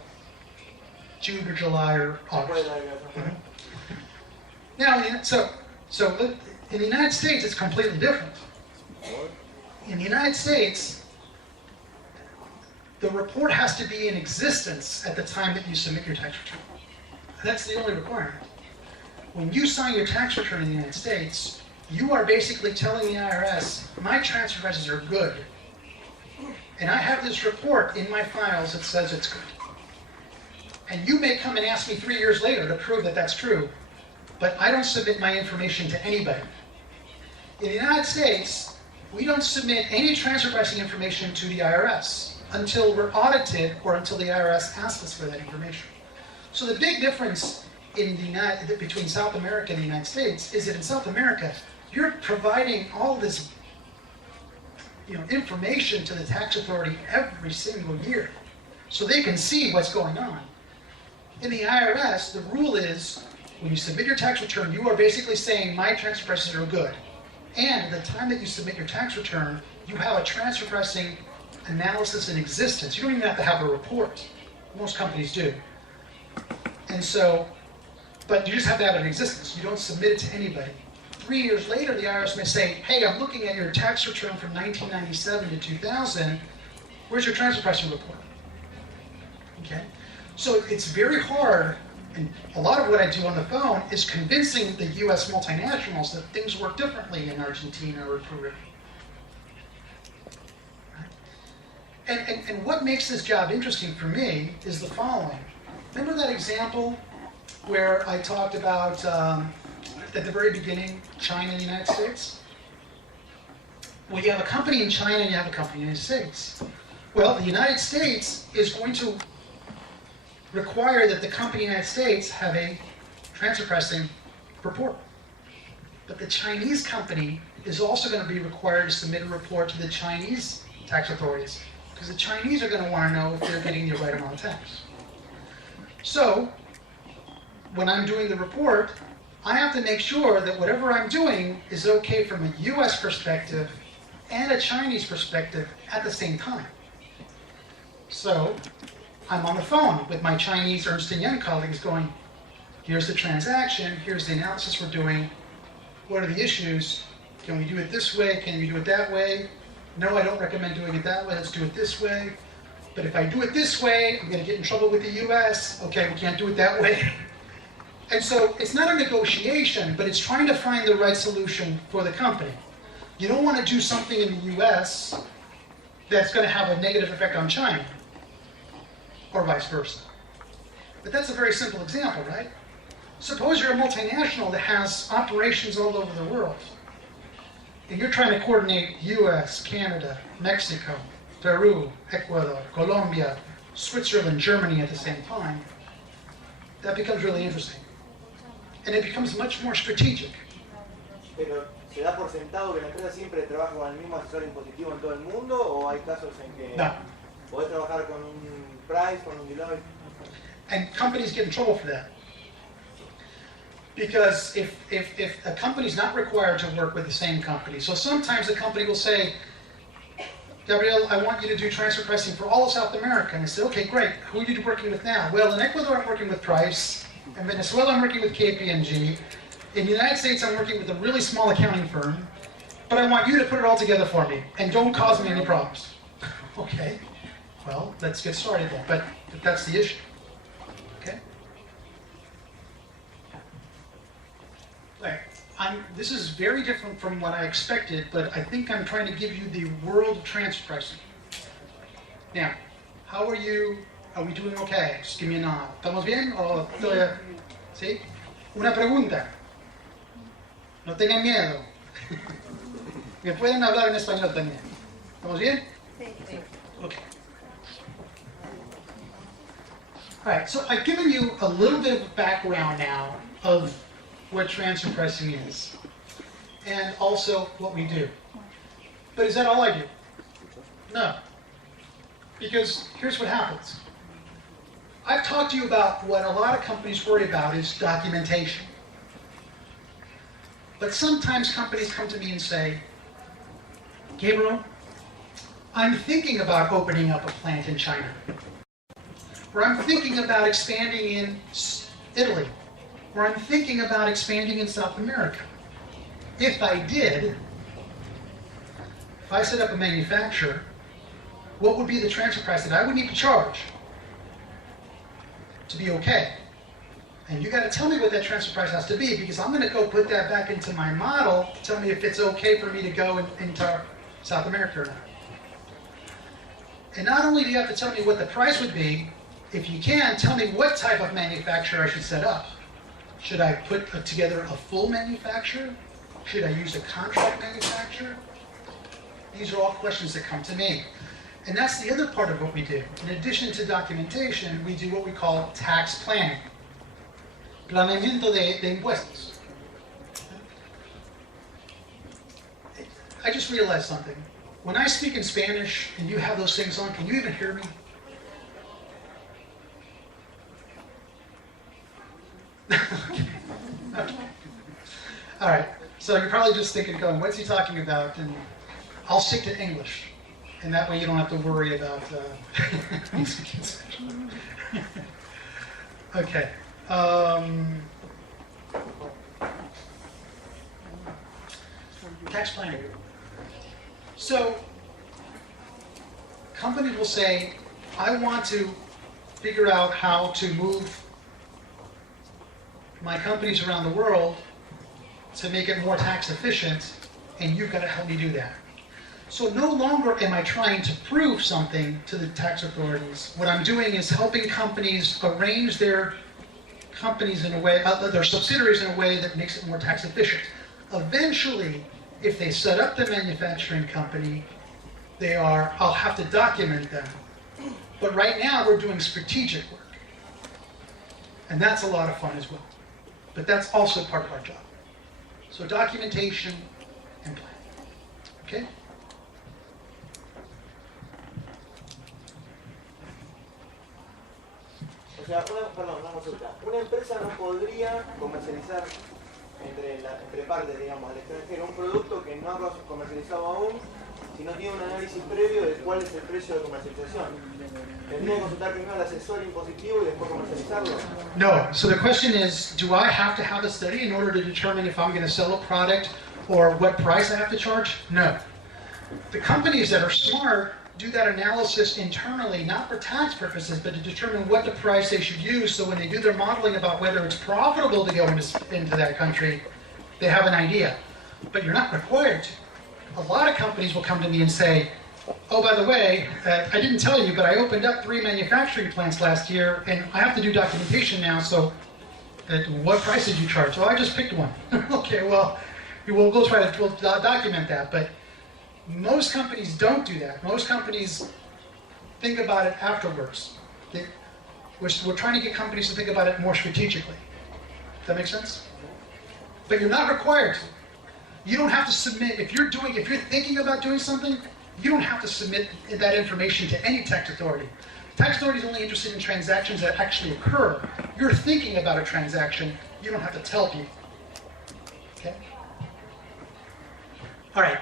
June or July or August. Mm-hmm. Now, so in the United States, it's completely different. In the United States, the report has to be in existence at the time that you submit your tax return. That's the only requirement. When you sign your tax return in the United States, you are basically telling the IRS, my transfer prices are good. And I have this report in my files that says it's good. And you may come and ask me 3 years later to prove that that's true, but I don't submit my information to anybody. In the United States, we don't submit any transfer pricing information to the IRS until we're audited or until the IRS asks us for that information. So the big difference between South America and the United States is that in South America, you're providing all this information to the tax authority every single year so they can see what's going on. In the IRS, the rule is when you submit your tax return, you are basically saying my transfer prices are good. And at the time that you submit your tax return, you have a transfer pricing analysis in existence. You don't even have to have a report. Most companies do. And so, but you just have to have it in existence. You don't submit it to anybody. 3 years later, the IRS may say, hey, I'm looking at your tax return from 1997 to 2000. Where's your transfer pricing report? Okay? So it's very hard, and a lot of what I do on the phone is convincing the US multinationals that things work differently in Argentina or Peru. Right? And what makes this job interesting for me is the following. Remember that example where I talked about, at the very beginning, China and the United States? Well, you have a company in China and you have a company in the United States. Well, the United States is going to require that the company in the United States have a transfer pricing report. But the Chinese company is also going to be required to submit a report to the Chinese tax authorities, because the Chinese are going to want to know if they're getting the right amount of tax. So, when I'm doing the report, I have to make sure that whatever I'm doing is okay from a US perspective and a Chinese perspective at the same time. So, I'm on the phone with my Chinese Ernst & Young colleagues going, here's the transaction, here's the analysis we're doing, what are the issues, can we do it this way, can we do it that way? No, I don't recommend doing it that way, let's do it this way. But if I do it this way, I'm going to get in trouble with the US, okay, we can't do it that way. And so it's not a negotiation, but it's trying to find the right solution for the company. You don't want to do something in the US that's going to have a negative effect on China, or vice versa. But that's a very simple example, right? Suppose you're a multinational that has operations all over the world, and you're trying to coordinate US, Canada, Mexico, Peru, Ecuador, Colombia, Switzerland, Germany at the same time. that becomes really interesting. And it becomes much more strategic. Pero, ¿se da por sentado que la empresa siempre trabaja con el mismo asesor impositivo en todo el mundo? ¿O hay casos en que podés trabajar con un Price, con un Deloitte? And companies get in trouble for that. Because if a company's not required to work with the same company, so sometimes a company will say, Gabriel, I want you to do transfer pricing for all of South America. And I say, okay, great. Who are you working with now? Well, in Ecuador, I'm working with Price. In Venezuela, I'm working with KPMG. In the United States, I'm working with a really small accounting firm. But I want you to put it all together for me. And don't cause me any problems. Okay. Well, let's get started then. But that's the issue. Okay? Right. This is very different from what I expected, but I think I'm trying to give you the world of transfer pricing. Now, how are you? Are we doing okay? Just give me a nod. ¿Estamos bien? ¿O todavía? ¿Sí? Una pregunta. No tengan miedo. Me pueden hablar en español también. ¿Estamos bien? Sí. Okay. All right, so I've given you a little bit of a background now of what transfer pricing is, and also what we do. But is that all I do? No. Because here's what happens. I've talked to you about what a lot of companies worry about is documentation. But sometimes companies come to me and say, Gabriel, I'm thinking about opening up a plant in China. Or I'm thinking about expanding in Italy. Or I'm thinking about expanding in South America. If I did, if I set up a manufacturer, what would be the transfer price that I would need to charge to be okay? And you got to tell me what that transfer price has to be, because I'm going to go put that back into my model to tell me if it's okay for me to go into South America or not. And not only do you have to tell me what the price would be, if you can, tell me what type of manufacturer I should set up. Should I put together a full manufacturer? Should I use a contract manufacturer? These are all questions that come to me. And that's the other part of what we do. In addition to documentation, we do what we call tax planning. Planeamiento de impuestos. I just realized something. When I speak in Spanish and you have those things on, can you even hear me? Okay. All right. So you're probably just thinking, going, what's he talking about? And I'll stick to English. And that way you don't have to worry about Okay. Tax planning. So, companies will say, I want to figure out how to move my companies around the world to make it more tax efficient, and you've got to help me do that. So no longer am I trying to prove something to the tax authorities. What I'm doing is helping companies arrange their companies in a way, their subsidiaries in a way that makes it more tax efficient. Eventually, if they set up the manufacturing company, I'll have to document them. But right now, we're doing strategic work. And that's a lot of fun as well. But that's also part of our job. So documentation and planning. Okay? O sea, una consulta. Una empresa no podría comercializar entre partes, digamos, al extranjero un producto que no ha comercializado aún, si no tiene un análisis previo de cuál es el precio de comercialización. ¿Tendría que consultar primero al asesor impositivo y después comercializarlo? No. So the question is, do I have to have a study in order to determine if I'm going to sell a product or what price I have to charge? No. The companies that are smart do that analysis internally, not for tax purposes, but to determine what the price they should use, so when they do their modeling about whether it's profitable to go into that country, they have an idea. But you're not required to. A lot of companies will come to me and say, oh, by the way, I didn't tell you, but I opened up 3 manufacturing plants last year, and I have to do documentation now, so what price did you charge? Oh, I just picked one. Okay, well, we'll try to document that, but most companies don't do that. Most companies think about it afterwards. We're trying to get companies to think about it more strategically. Does that make sense? But you're not required to. You don't have to submit, if you're thinking about doing something, you don't have to submit that information to any tax authority. The tax authority is only interested in transactions that actually occur. You're thinking about a transaction, you don't have to tell people. Okay? All right.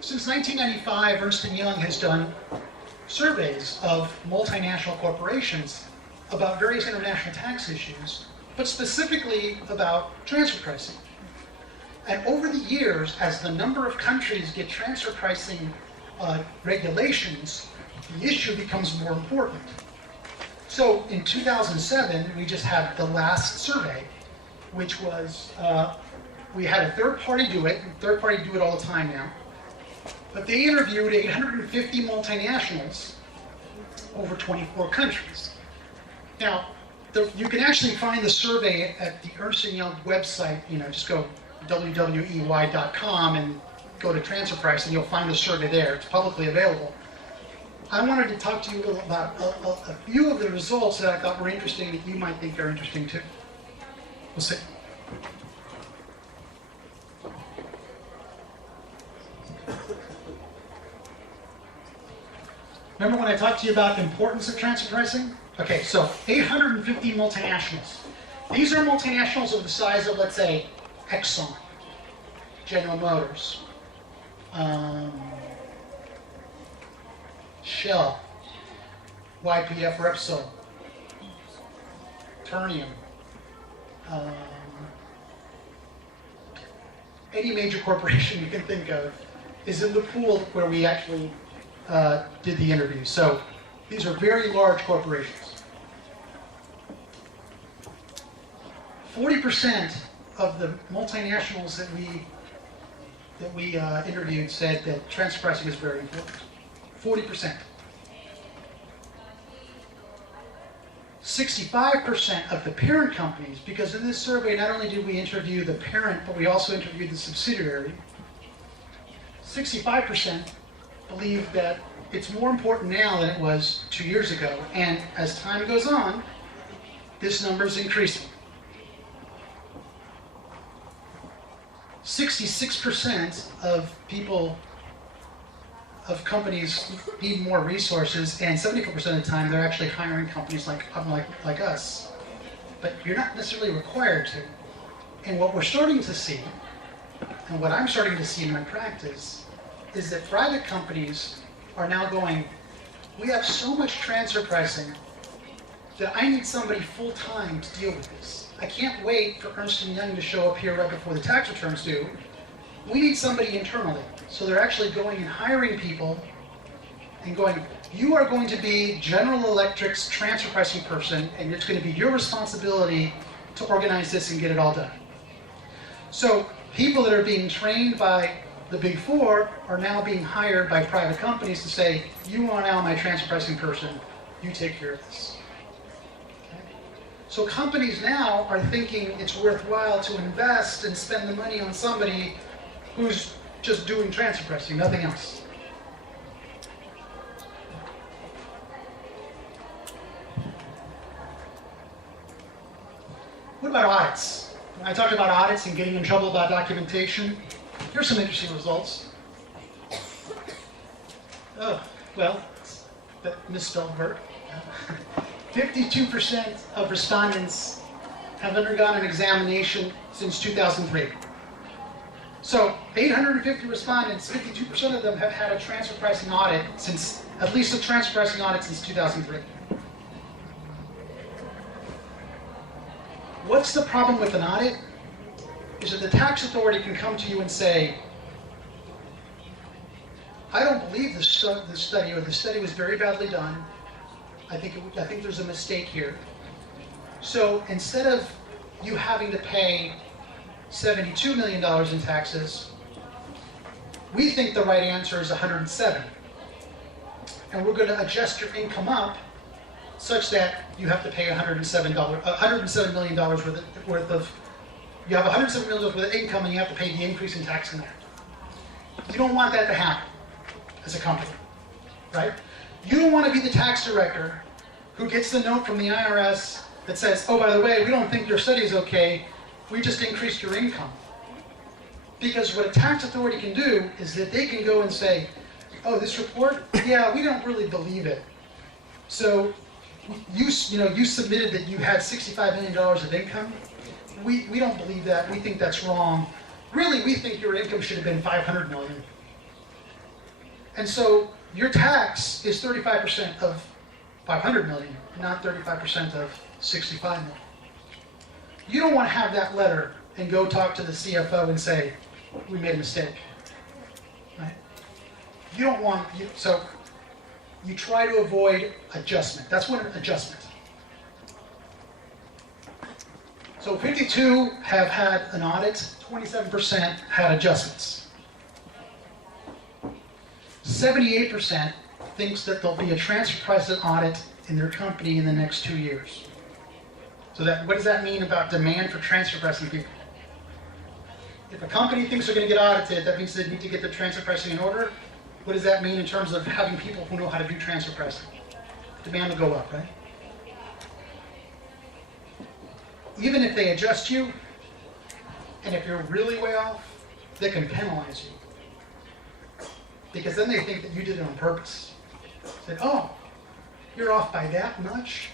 Since 1995, Ernst & Young has done surveys of multinational corporations about various international tax issues, but specifically about transfer pricing. And over the years, as the number of countries get transfer pricing regulations, the issue becomes more important. So in 2007, we just had the last survey, which was, we had a third party do it. Third party do it all the time now. But they interviewed 850 multinationals over 24 countries. Now, you can actually find the survey at the Ernst & Young website. Just go www.ey.com and go to transfer price, and you'll find the survey there. It's publicly available. I wanted to talk to you a little about a few of the results that I thought were interesting that you might think are interesting too. We'll see. Remember when I talked to you about the importance of transfer pricing? Okay, so 850 multinationals. These are multinationals of the size of, let's say, Exxon, General Motors, Shell, YPF Repsol, Ternium, any major corporation you can think of is in the pool where we actually did the interview. So these are very large corporations. 40% of the multinationals that we interviewed said that transfer pricing is very important. 40%. 65% of the parent companies, because in this survey not only did we interview the parent, but we also interviewed the subsidiary. 65% believe that it's more important now than it was 2 years ago, and as time goes on, this number is increasing. 66% of companies need more resources, and 74% of the time they're actually hiring companies like us. But you're not necessarily required to. And what we're starting to see, and what I'm starting to see in my practice, is that private companies are now going, we have so much transfer pricing that I need somebody full-time to deal with this. I can't wait for Ernst & Young to show up here right before the tax returns due. We need somebody internally. So they're actually going and hiring people and going, you are going to be General Electric's transfer pricing person, and it's going to be your responsibility to organize this and get it all done. So people that are being trained by the Big Four are now being hired by private companies to say, you are now my transfer pricing person, you take care of this. So companies now are thinking it's worthwhile to invest and spend the money on somebody who's just doing transfer pricing, nothing else. What about audits? When I talked about audits and getting in trouble about documentation, here's some interesting results. Oh, well, that misspelled verb. 52% of respondents have undergone an examination since 2003. So 850 respondents, 52% of them have had a transfer pricing audit since, at least a transfer pricing audit since 2003. What's the problem with an audit? Is that the tax authority can come to you and say, I don't believe the study, or the study was very badly done. I think there's a mistake here. So instead of you having to pay $72 million in taxes, we think the right answer is 107. And we're going to adjust your income up such that you have to pay $107 million worth of, you have $107 million worth of income and you have to pay the increase in tax in that. You don't want that to happen as a company, right? You don't want to be the tax director who gets the note from the IRS that says, oh, by the way, we don't think your study is okay, we just increased your income. Because what a tax authority can do is that they can go and say, oh, this report, yeah, we don't really believe it. So you submitted that you had $65 million of income. We don't believe that. We think that's wrong. Really, we think your income should have been $500 million. And so your tax is 35% of $500 million, not 35% of $65 million. You don't want to have that letter and go talk to the CFO and say, we made a mistake. Right? You don't want, so you try to avoid adjustment. That's what an adjustment. So 52 have had an audit, 27% had adjustments. 78% thinks that there'll be a transfer pricing audit in their company in the next 2 years. So what does that mean about demand for transfer pricing people? If a company thinks they're going to get audited, that means they need to get their transfer pricing in order. What does that mean in terms of having people who know how to do transfer pricing? Demand will go up, right? Even if they adjust you, and if you're really way off, they can penalize you. Because then they think that you did it on purpose. Said, oh, you're off by that much?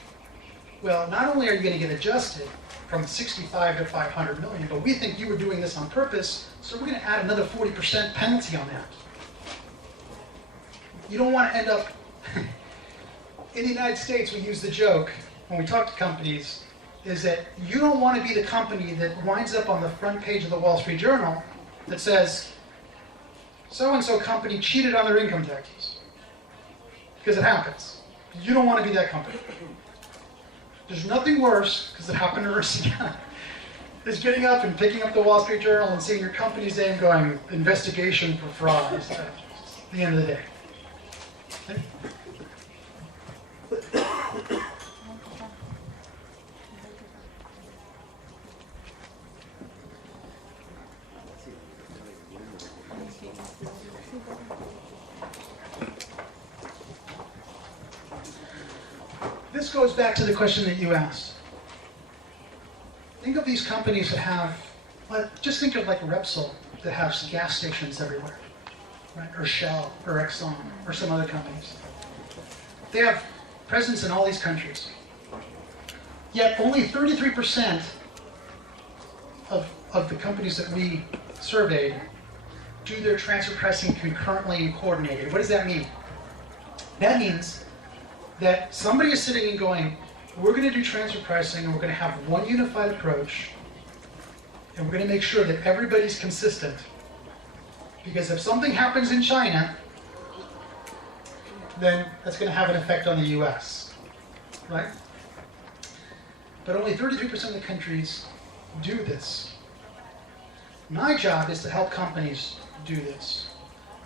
Well, not only are you going to get adjusted from 65 to 500 million, but we think you were doing this on purpose, so we're going to add another 40% penalty on that. You don't want to end up... In the United States, we use the joke, when we talk to companies, is that you don't want to be the company that winds up on the front page of the Wall Street Journal that says, so-and-so company cheated on their income taxes. Because it happens. You don't want to be that company. There's nothing worse, because it happened to Ernst, is getting up and picking up the Wall Street Journal and seeing your company's name going, investigation for fraud. It's the end of the day. Okay? This goes back to the question that you asked. Think of these companies that have, just think of like Repsol that has gas stations everywhere, right? Or Shell, or Exxon, or some other companies. They have presence in all these countries. Yet only 33% of the companies that we surveyed do their transfer pricing concurrently and coordinated. What does that mean? That means that somebody is sitting and going, we're going to do transfer pricing and we're going to have one unified approach and we're going to make sure that everybody's consistent. Because if something happens in China, then that's going to have an effect on the US, right? But only 33% of the countries do this. My job is to help companies do this.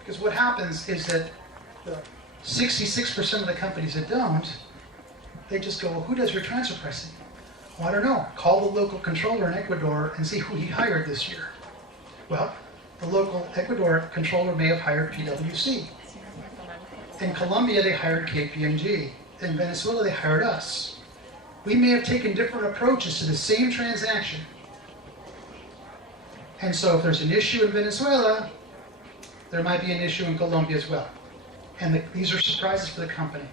Because what happens is that the 66% of the companies that don't, they just go, well, who does your transfer pricing? Well, I don't know. Call the local controller in Ecuador and see who he hired this year. Well, the local Ecuador controller may have hired PwC. In Colombia, they hired KPMG. In Venezuela, they hired us. We may have taken different approaches to the same transaction. And so if there's an issue in Venezuela, there might be an issue in Colombia as well. And these are surprises for the company.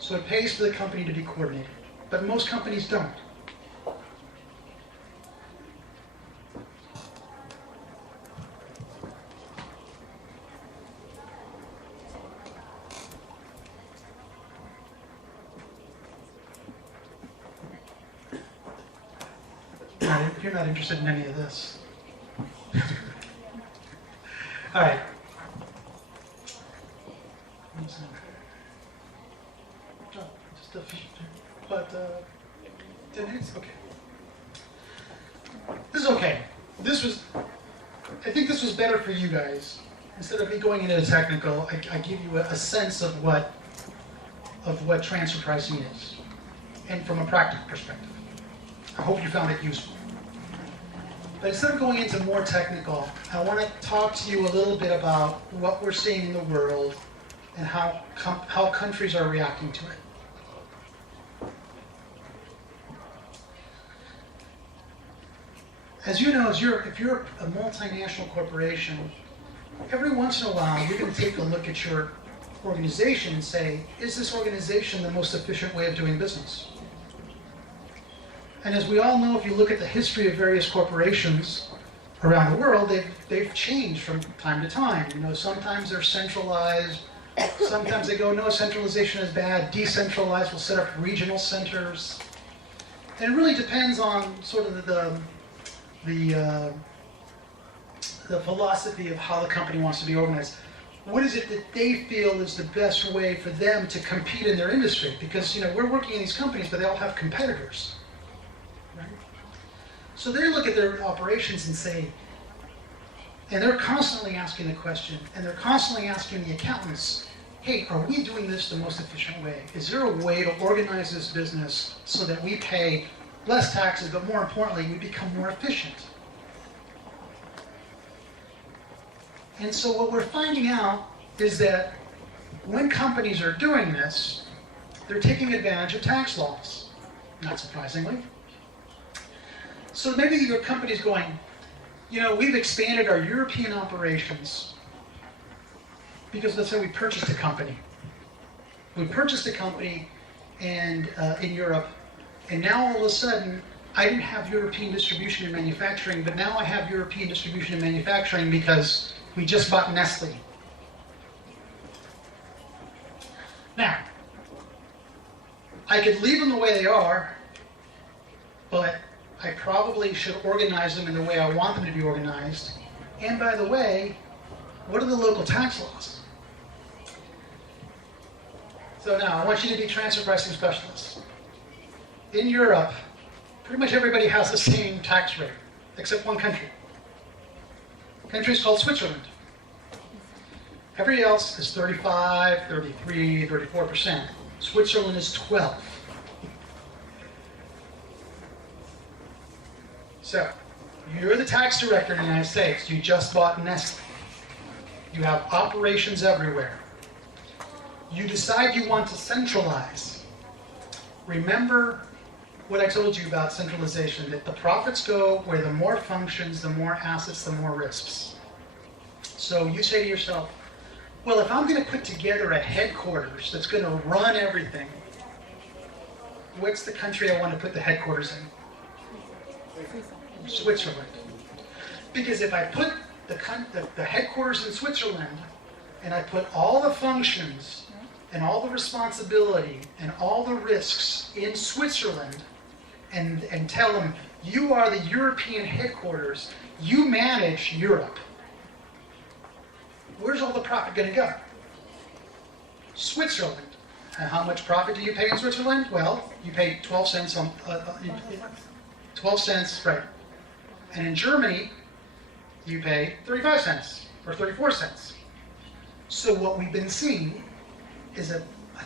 So it pays for the company to be coordinated. But most companies don't. You're not interested in any of this. All right. Just a few, but 10 minutes? Okay. This is okay. I think this was better for you guys. Instead of me going into the technical, I give you a sense of what transfer pricing is, and from a practical perspective. I hope you found it useful. But instead of going into more technical, I want to talk to you a little bit about what we're seeing in the world, and how countries are reacting to it. As you know, if you're a multinational corporation, every once in a while you're going to take a look at your organization and say, is this organization the most efficient way of doing business? And as we all know, if you look at the history of various corporations around the world, they've changed from time to time. You know, sometimes they're centralized, sometimes they go, no, centralization is bad, decentralized, we'll set up regional centers. And it really depends on sort of the philosophy of how the company wants to be organized. What is it that they feel is the best way for them to compete in their industry? Because, you know, we're working in these companies, but they all have competitors, right? So they look at their operations and say, and they're constantly asking the question, and they're constantly asking the accountants, hey, are we doing this the most efficient way? Is there a way to organize this business so that we pay less taxes, but more importantly, we become more efficient? And so what we're finding out is that when companies are doing this, they're taking advantage of tax laws, not surprisingly. So maybe your company's going, you know, we've expanded our European operations because let's say we purchased a company. We purchased a company and in Europe, and now all of a sudden, I didn't have European distribution and manufacturing, but now I have European distribution and manufacturing because we just bought Nestle. Now, I could leave them the way they are, but I probably should organize them in the way I want them to be organized. And by the way, what are the local tax laws? So now, I want you to be transfer pricing specialists. In Europe, pretty much everybody has the same tax rate, except one country. The country is called Switzerland. Everybody else is 35, 33, 34%. Switzerland is 12. So, you're the tax director in the United States. You just bought Nestle. You have operations everywhere. You decide you want to centralize. Remember what I told you about centralization, that the profits go where the more functions, the more assets, the more risks. So you say to yourself, well, if I'm going to put together a headquarters that's going to run everything, what's the country I want to put the headquarters in? Switzerland. Because if I put the headquarters in Switzerland, and I put all the functions and all the responsibility and all the risks in Switzerland, and tell them, you are the European headquarters, you manage Europe. Where's all the profit going to go? Switzerland. And how much profit do you pay in Switzerland? Well, you pay 12 cents on 12 cents, right? And in Germany, you pay 35 cents or 34 cents. So what we've been seeing is a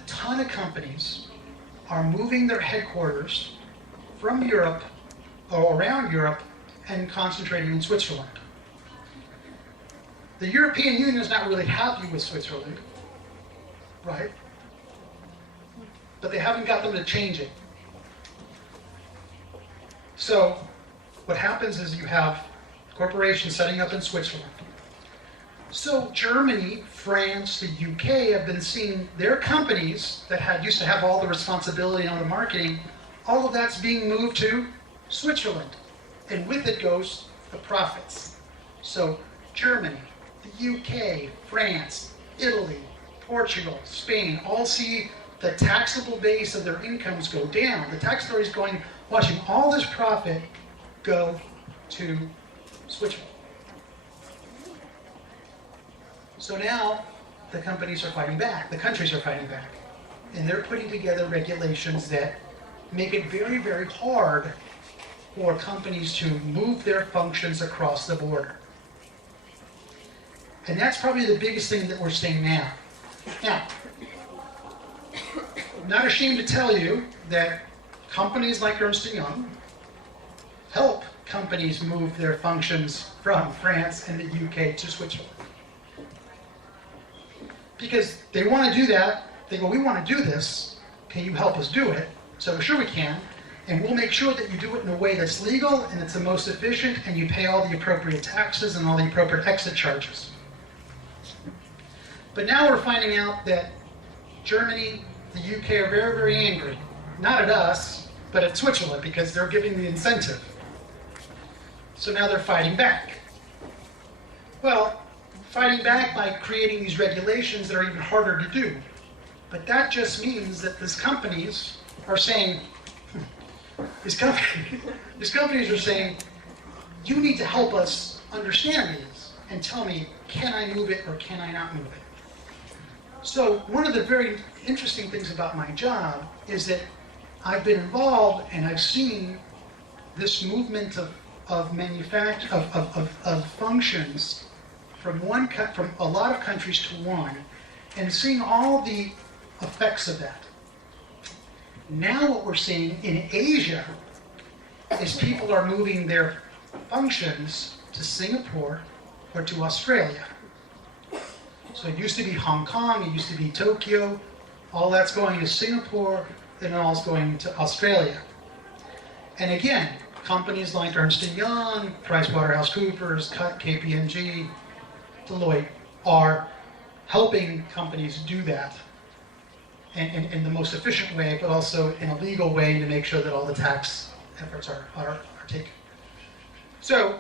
ton of companies are moving their headquarters from Europe or around Europe and concentrating in Switzerland. The European Union is not really happy with Switzerland, right? But they haven't got them to change it. So what happens is you have corporations setting up in Switzerland. So Germany, France, the UK have been seeing their companies that used to have all the responsibility on the marketing, all of that's being moved to Switzerland. And with it goes the profits. So Germany, the UK, France, Italy, Portugal, Spain, all see the taxable base of their incomes go down. The tax authority is going, watching all this profit go to Switzerland. So now the companies are fighting back, the countries are fighting back. And they're putting together regulations that make it very, very hard for companies to move their functions across the border. And that's probably the biggest thing that we're seeing now. Now, I'm not ashamed to tell you that companies like Ernst & Young help companies move their functions from France and the UK to Switzerland. because they want to do that. They go, we want to do this. Can you help us do it? So sure we can. And we'll make sure that you do it in a way that's legal and it's the most efficient and you pay all the appropriate taxes and all the appropriate exit charges. But now we're finding out that Germany, the UK are very, very angry. Not at us, but at Switzerland because they're giving the incentive. So now they're fighting back. Well, fighting back by creating these regulations that are even harder to do. But that just means that these companies are saying, these companies are saying, you need to help us understand these and tell me, can I move it or can I not move it? So one of the very interesting things about my job is that I've been involved and I've seen this movement of functions from a lot of countries to one, and seeing all the effects of that. Now what we're seeing in Asia is people are moving their functions to Singapore or to Australia. So it used to be Hong Kong, it used to be Tokyo, all that's going to Singapore, and all's going to Australia. And again, companies like Ernst & Young, PricewaterhouseCoopers, KPMG, Deloitte are helping companies do that in the most efficient way, but also in a legal way to make sure that all the tax efforts are taken. So,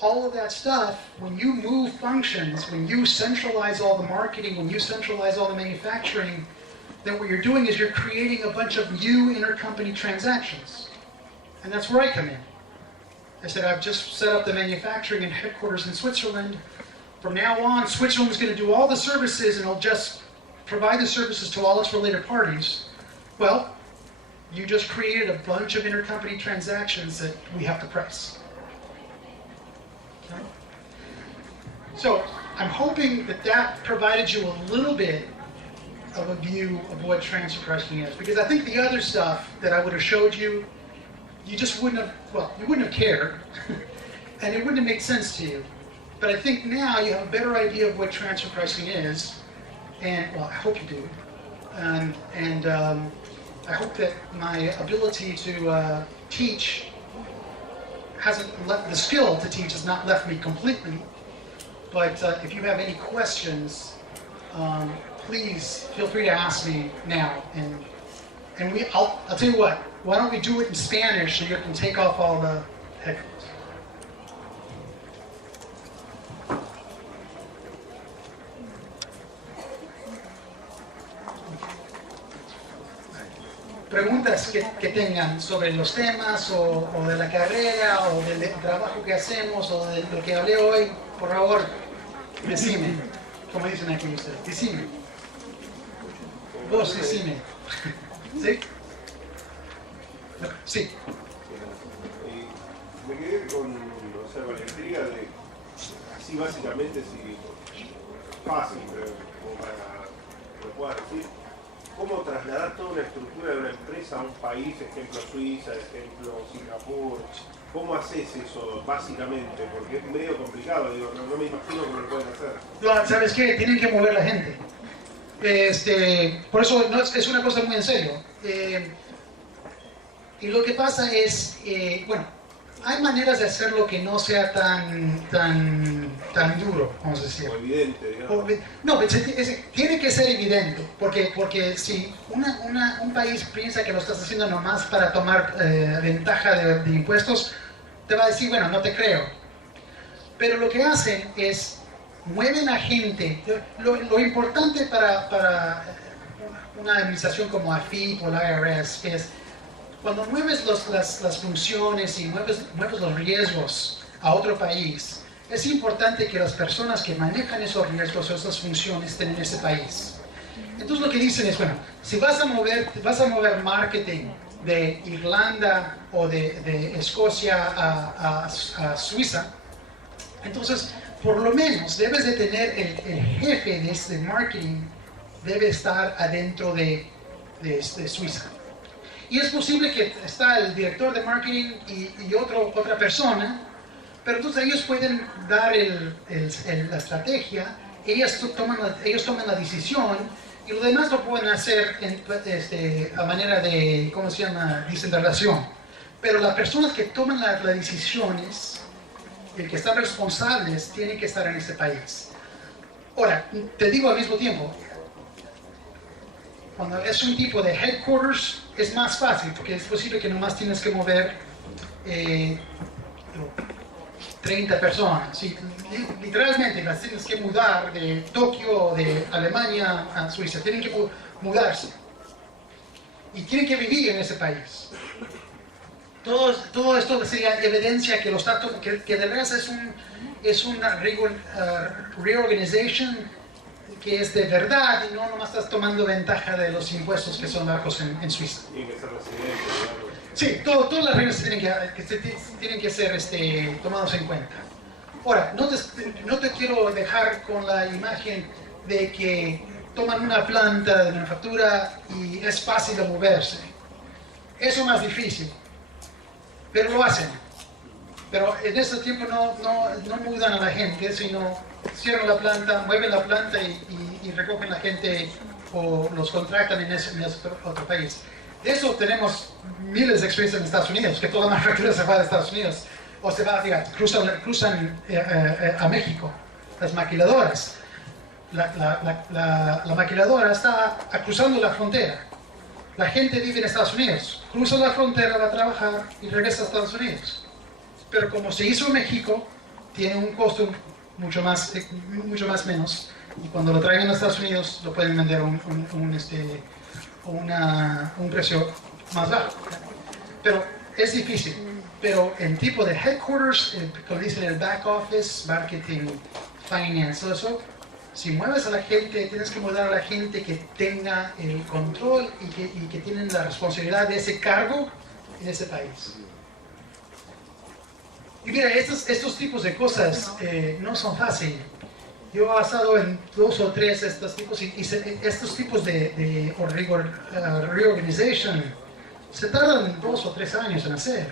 all of that stuff, when you move functions, when you centralize all the marketing, when you centralize all the manufacturing, then what you're doing is you're creating a bunch of new intercompany transactions. And that's where I come in. I said, I've just set up the manufacturing and headquarters in Switzerland. From now on, Switzerland's going to do all the services and it'll just provide the services to all its related parties. Well, you just created a bunch of intercompany transactions that we have to price. Okay? So, I'm hoping that that provided you a little bit of a view of what transfer pricing is. Because I think the other stuff that I would have showed you, you just wouldn't have, well, you wouldn't have cared, and it wouldn't have made sense to you. But I think now you have a better idea of what transfer pricing is, and, well, I hope you do. And I hope that my ability to teach hasn't left, the skill to teach has not left me completely. But if you have any questions, please feel free to ask me now. And I'll tell you what, why don't we do it in Spanish so you can take off all the headphones. Preguntas que tengan sobre los temas o de la carrera o del trabajo que hacemos o de lo que hablé hoy, por favor, decime, como dicen aquí ustedes, decime. Vos decime. ¿Sí? Sí. Me quedé con la intriga de, así básicamente, si fácil, pero como para que lo pueda decir, cómo trasladar toda una estructura de una empresa a un país, ejemplo Suiza, ejemplo Singapur. ¿Cómo haces eso básicamente? Porque es medio complicado, digo, no me imagino cómo lo pueden hacer. No, ¿sabes qué? Tienen que mover la gente. Por eso no, es una cosa muy en serio. Y lo que pasa es, bueno, hay maneras de hacerlo que no sea tan duro, vamos a decir. O evidente, digamos. No, tiene que ser evidente, porque si un país piensa que lo estás haciendo nomás para tomar ventaja de impuestos, te va a decir, bueno, no te creo. Pero lo que hacen es, mueven a gente. Lo importante para una administración como AFIP o la IRS es, cuando mueves las funciones y mueves los riesgos a otro país, es importante que las personas que manejan esos riesgos o esas funciones estén en ese país. Entonces lo que dicen es, bueno, si vas a mover marketing de Irlanda o de Escocia a Suiza, entonces por lo menos debes de tener el jefe de este marketing debe estar adentro de Suiza. Y es posible que está el director de marketing y otra persona, pero entonces ellos pueden dar la estrategia ellos toman la decisión y lo demás lo pueden hacer a manera de, ¿cómo se llama?, descentralización. Pero las personas que toman las decisiones, el que están responsables, tienen que estar en ese país. Ahora, te digo al mismo tiempo, cuando es un tipo de headquarters es más fácil, porque es posible que nomás tienes que mover 30 personas. Sí, literalmente las tienes que mudar de Tokio o de Alemania a Suiza. Tienen que mudarse. Y tienen que vivir en ese país. Todo esto sería evidencia que los datos, que de verdad es una reorganización que es de verdad y no nomás estás tomando ventaja de los impuestos que son bajos en Suiza. Tiene que ser residente, digamos. Sí, todas las reglas tienen que ser tomadas en cuenta. Ahora, no te quiero dejar con la imagen de que toman una planta de manufactura y es fácil de moverse. Eso es más difícil, pero lo hacen. Pero en este tiempo no mudan a la gente, sino cierran la planta, mueven la planta y recogen la gente o los contratan en ese otro país. De eso tenemos miles de experiencias en Estados Unidos, que toda manufactura se va de Estados Unidos o se va, cruzan a México. Las maquiladoras. La maquiladora está cruzando la frontera. La gente vive en Estados Unidos, cruza la frontera, va a trabajar y regresa a Estados Unidos. Pero como se hizo en México, tiene un costo mucho más menos. Y cuando lo traigan a Estados Unidos, lo pueden vender a un precio más bajo. Pero es difícil. Pero en tipo de headquarters, como dicen el back office, marketing, finance, todo eso, si mueves a la gente, tienes que mudar a la gente que tenga el control y que tienen la responsabilidad de ese cargo en ese país. Y mira, estos tipos de cosas no son fáciles. Yo he basado en 2 o 3 de estos tipos y estos tipos de reorganización se tardan 2 o 3 años en hacer.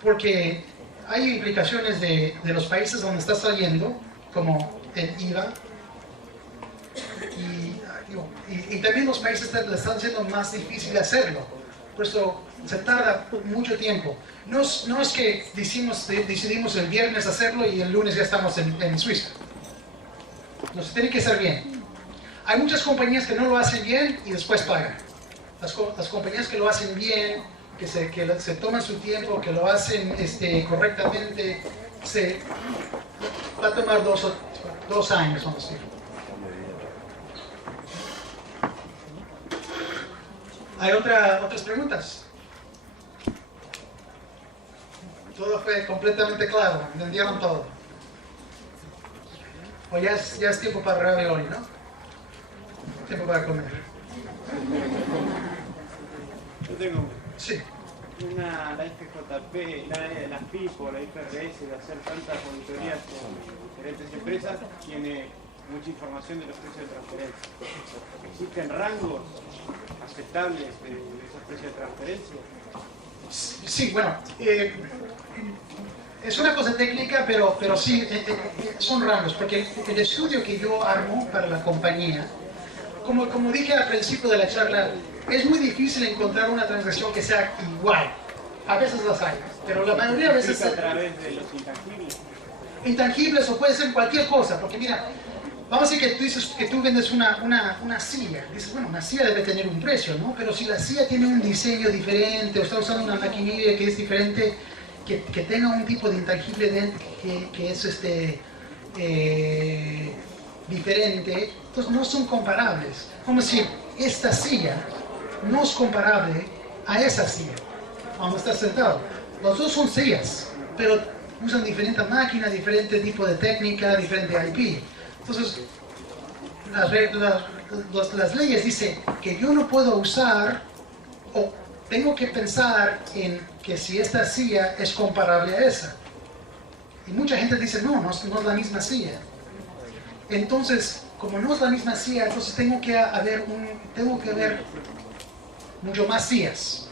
Porque hay implicaciones de los países donde está saliendo, como el IVA, y también los países le están haciendo más difícil hacerlo. Por eso se tarda mucho tiempo. No es que decidimos el viernes hacerlo y el lunes ya estamos en Suiza. No, se tiene que hacer bien. Hay muchas compañías que no lo hacen bien y después pagan. Las compañías que lo hacen bien, que se toman su tiempo, que lo hacen correctamente, va a tomar 2 años, vamos a decir. ¿Hay otras preguntas? Todo fue completamente claro, entendieron todo. O ya es tiempo para ravioli, ¿no? Tiempo para comer. Yo tengo Sí. la FJP, la FIP o la IFRS de hacer tantas auditorías en diferentes empresas tiene mucha información de los precios de transferencia. ¿Existen rangos aceptables de esos precios de transferencia? Sí, bueno, es una cosa técnica, pero sí, son rangos, porque el estudio que yo armo para la compañía, como dije al principio de la charla, es muy difícil encontrar una transacción que sea igual. A veces las hay, pero la mayoría de veces... ¿A través de los intangibles? Intangibles o puede ser cualquier cosa, porque mira, vamos a decir que tú dices que tú vendes una silla. Dices, bueno, una silla debe tener un precio, ¿no? Pero si la silla tiene un diseño diferente o está usando una maquinaria que es diferente, que tenga un tipo de intangible que es diferente, entonces no son comparables. Como decir, esta silla no es comparable a esa silla, cuando está sentado. Los dos son sillas, pero usan diferente máquina, diferente tipo de técnica, diferente IP. Entonces, las leyes dicen que yo no puedo usar, o tengo que pensar en que si esta silla es comparable a esa. Y mucha gente dice, no es la misma silla. Entonces, como no es la misma silla, entonces tengo que haber mucho más sillas.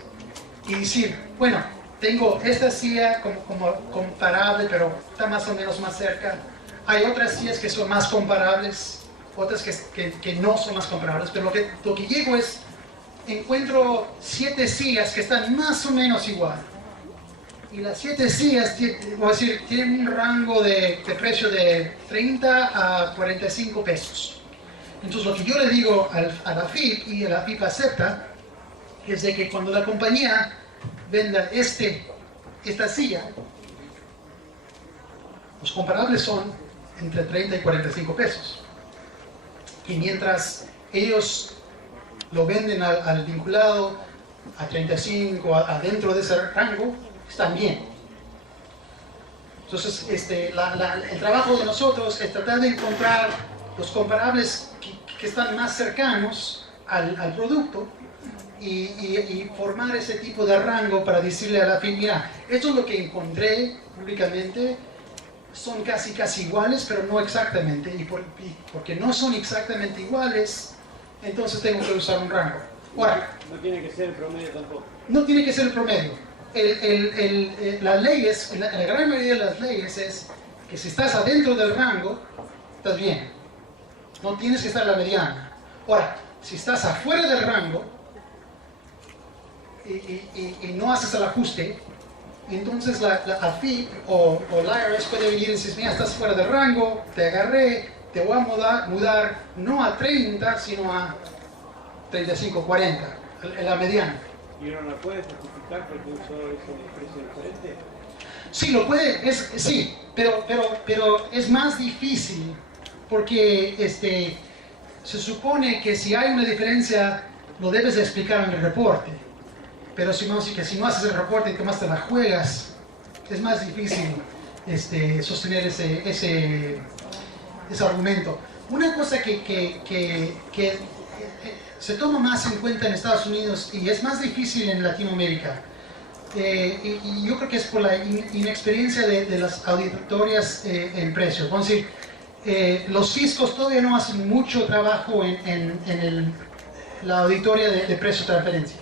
Y decir, bueno, tengo esta silla como comparable, pero está más o menos más cerca Hay otras sillas que son más comparables, otras que no son más comparables, pero lo que llego es, encuentro 7 sillas que están más o menos igual. Y las 7 sillas, voy a decir, tienen un rango de precio de 30 a 45 pesos. Entonces lo que yo le digo a la FIP, y la FIP acepta, es de que cuando la compañía venda esta silla, los comparables son entre 30 y 45 pesos. Y mientras ellos lo venden al vinculado a 35, adentro de ese rango, están bien. Entonces, el trabajo de nosotros es tratar de encontrar los comparables que están más cercanos al producto y formar ese tipo de rango para decirle a la FIP, mira, esto es lo que encontré públicamente, son casi iguales, pero no exactamente, y porque no son exactamente iguales, entonces tengo que usar un rango. Ahora, no tiene que ser el promedio tampoco. No tiene que ser el promedio. Las leyes, la gran mayoría de las leyes es que si estás adentro del rango, estás bien. No tienes que estar en la mediana. Ahora, si estás afuera del rango y no haces el ajuste, entonces la AFIP o la IRS puede venir y decir, mira, estás fuera del rango, te agarré, te voy a mudar no a 30, sino a 35, 40, en la mediana. ¿Y uno no puede justificar porque usó ese precio diferente? Sí, lo puede, sí, pero es más difícil porque se supone que si hay una diferencia lo debes de explicar en el reporte, pero si no haces el reporte y más te la juegas, es más difícil sostener ese argumento. Una cosa que se toma más en cuenta en Estados Unidos y es más difícil en Latinoamérica, y yo creo que es por la inexperiencia de las auditorias en precios. Vamos a decir, los fiscos todavía no hacen mucho trabajo en la auditoría de precios de transferencia.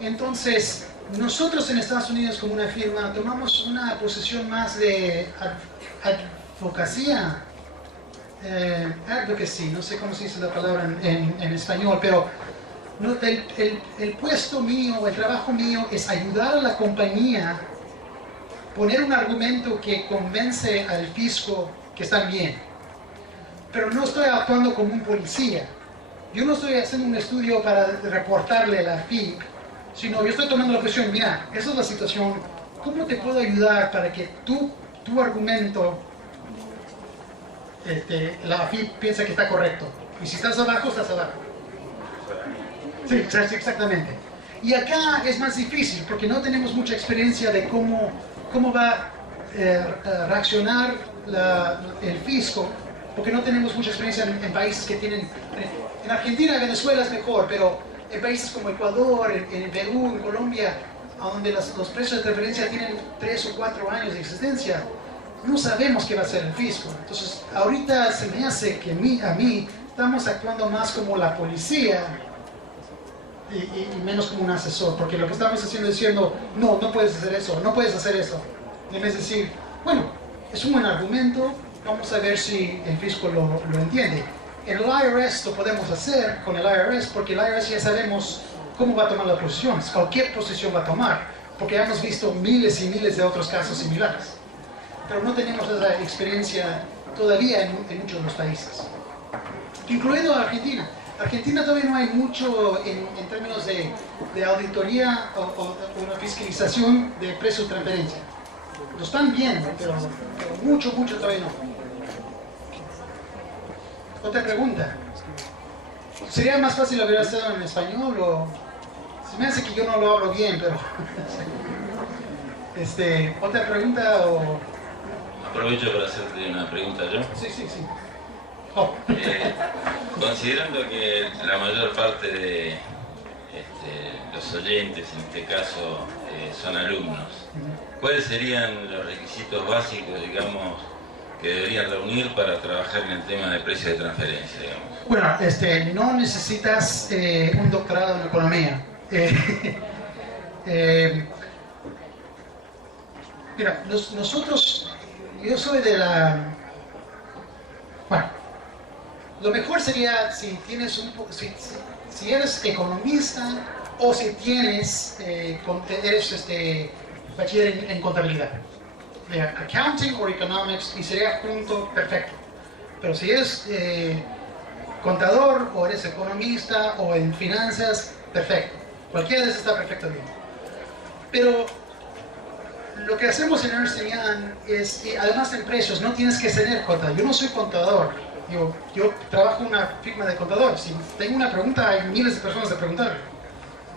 Entonces, nosotros en Estados Unidos como una firma tomamos una posición más de advocacia, advocacy, no sé cómo se dice la palabra en español, pero el puesto mío, el trabajo mío es ayudar a la compañía, poner un argumento que convence al fisco que están bien, pero no estoy actuando como un policía. Yo no estoy haciendo un estudio para reportarle a la FIP, sino yo estoy tomando la posición, mira, esa es la situación, ¿cómo te puedo ayudar para que tu argumento la FIP piensa que está correcto? Y si estás abajo, estás abajo. Sí, exactamente. Y acá es más difícil porque no tenemos mucha experiencia de cómo va a reaccionar el fisco, porque no tenemos mucha experiencia en países que tienen... En Argentina, Venezuela es mejor, pero en países como Ecuador, en Perú, en Colombia, donde los precios de transferencia tienen 3 o 4 años de existencia, no sabemos qué va a hacer el fisco. Entonces, ahorita se me hace que a mí estamos actuando más como la policía y menos como un asesor, porque lo que estamos haciendo es diciendo, no puedes hacer eso, no puedes hacer eso. En vez de decir, bueno, es un buen argumento, vamos a ver si el fisco lo entiende. En el IRS lo podemos hacer con el IRS, porque el IRS ya sabemos cómo va a tomar las posiciones, cualquier posición va a tomar, porque hemos visto miles y miles de otros casos similares. Pero no tenemos esa experiencia todavía en muchos de los países, incluido Argentina. Argentina todavía no hay mucho en términos de auditoría o una fiscalización de precios de transferencia. Lo están viendo, pero mucho todavía no. Otra pregunta. ¿Sería más fácil haber estado en español o...? Se me hace que yo no lo hablo bien, pero... ¿Otra pregunta o...? Aprovecho para hacerte una pregunta yo. Sí. Oh. Considerando que la mayor parte de los oyentes, en este caso, son alumnos, ¿cuáles serían los requisitos básicos, digamos, que deberían reunir para trabajar en el tema de precios de transferencia, digamos? Bueno, no necesitas un doctorado en economía. Mira, nosotros, yo soy de Bueno, lo mejor sería si tienes si eres economista o si tienes, eres bachiller en contabilidad. Accounting o economics, y sería junto perfecto. Pero si eres contador o eres economista o en finanzas, perfecto. Cualquiera de esos está perfecto bien. Pero lo que hacemos en Ernst & Young es, y además en Precios, no tienes que ser contador. Yo no soy contador. Yo trabajo en una firma de contador. Si tengo una pregunta, hay miles de personas de preguntar.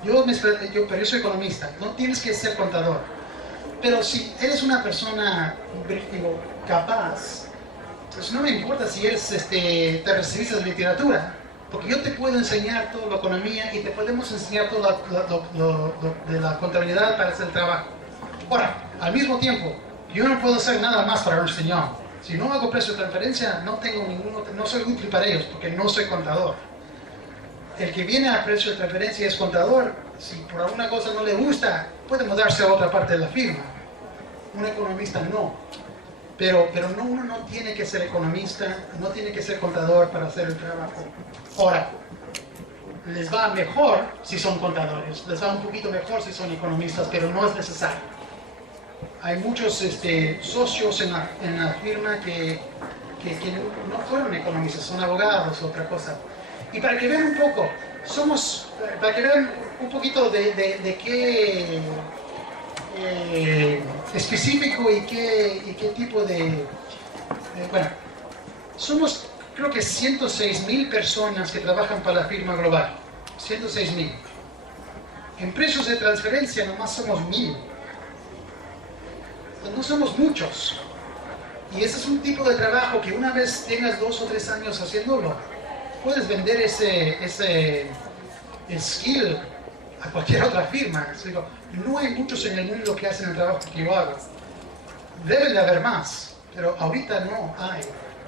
Pero yo soy economista. No tienes que ser contador. Pero si eres una persona capaz, pues no me importa si eres, te recibiste de literatura, porque yo te puedo enseñar toda la economía y te podemos enseñar todo lo de la contabilidad para hacer el trabajo. Ahora, al mismo tiempo, yo no puedo hacer nada más para Ernst & Young. Si no hago precio de transferencia, no soy útil para ellos, porque no soy contador. El que viene a precio de transferencia es contador. Si por alguna cosa no le gusta, puede mudarse a otra parte de la firma. Un economista no. Pero no, uno no tiene que ser economista, no tiene que ser contador para hacer el trabajo. Ahora, les va mejor si son contadores, les va un poquito mejor si son economistas, pero no es necesario. Hay muchos socios en la firma que no fueron economistas, son abogados o otra cosa. Y para que vean un poco, para que vean un poquito de qué específico y qué tipo bueno, somos creo que 106.000 personas que trabajan para la firma global, 106.000. En precios de transferencia nomás somos 1.000. No somos muchos. Y ese es un tipo de trabajo que una vez tengas 2 o 3 años haciéndolo, puedes vender ese skill a cualquier otra firma. No hay muchos en el mundo que hacen el trabajo que yo hago. Deben de haber más, pero ahorita no hay.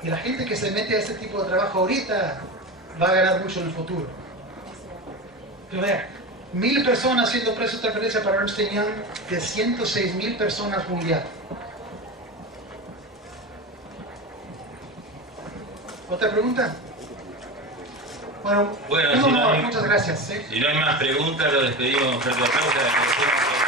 Y la gente que se mete a este tipo de trabajo ahorita va a ganar mucho en el futuro. Pero vean, 1.000 personas haciendo precio de transferencia para Ernst & Young de 106.000 personas mundial. ¿Otra pregunta? Bueno, muchas gracias. Si no hay más preguntas, lo despedimos con un fuerte aplauso.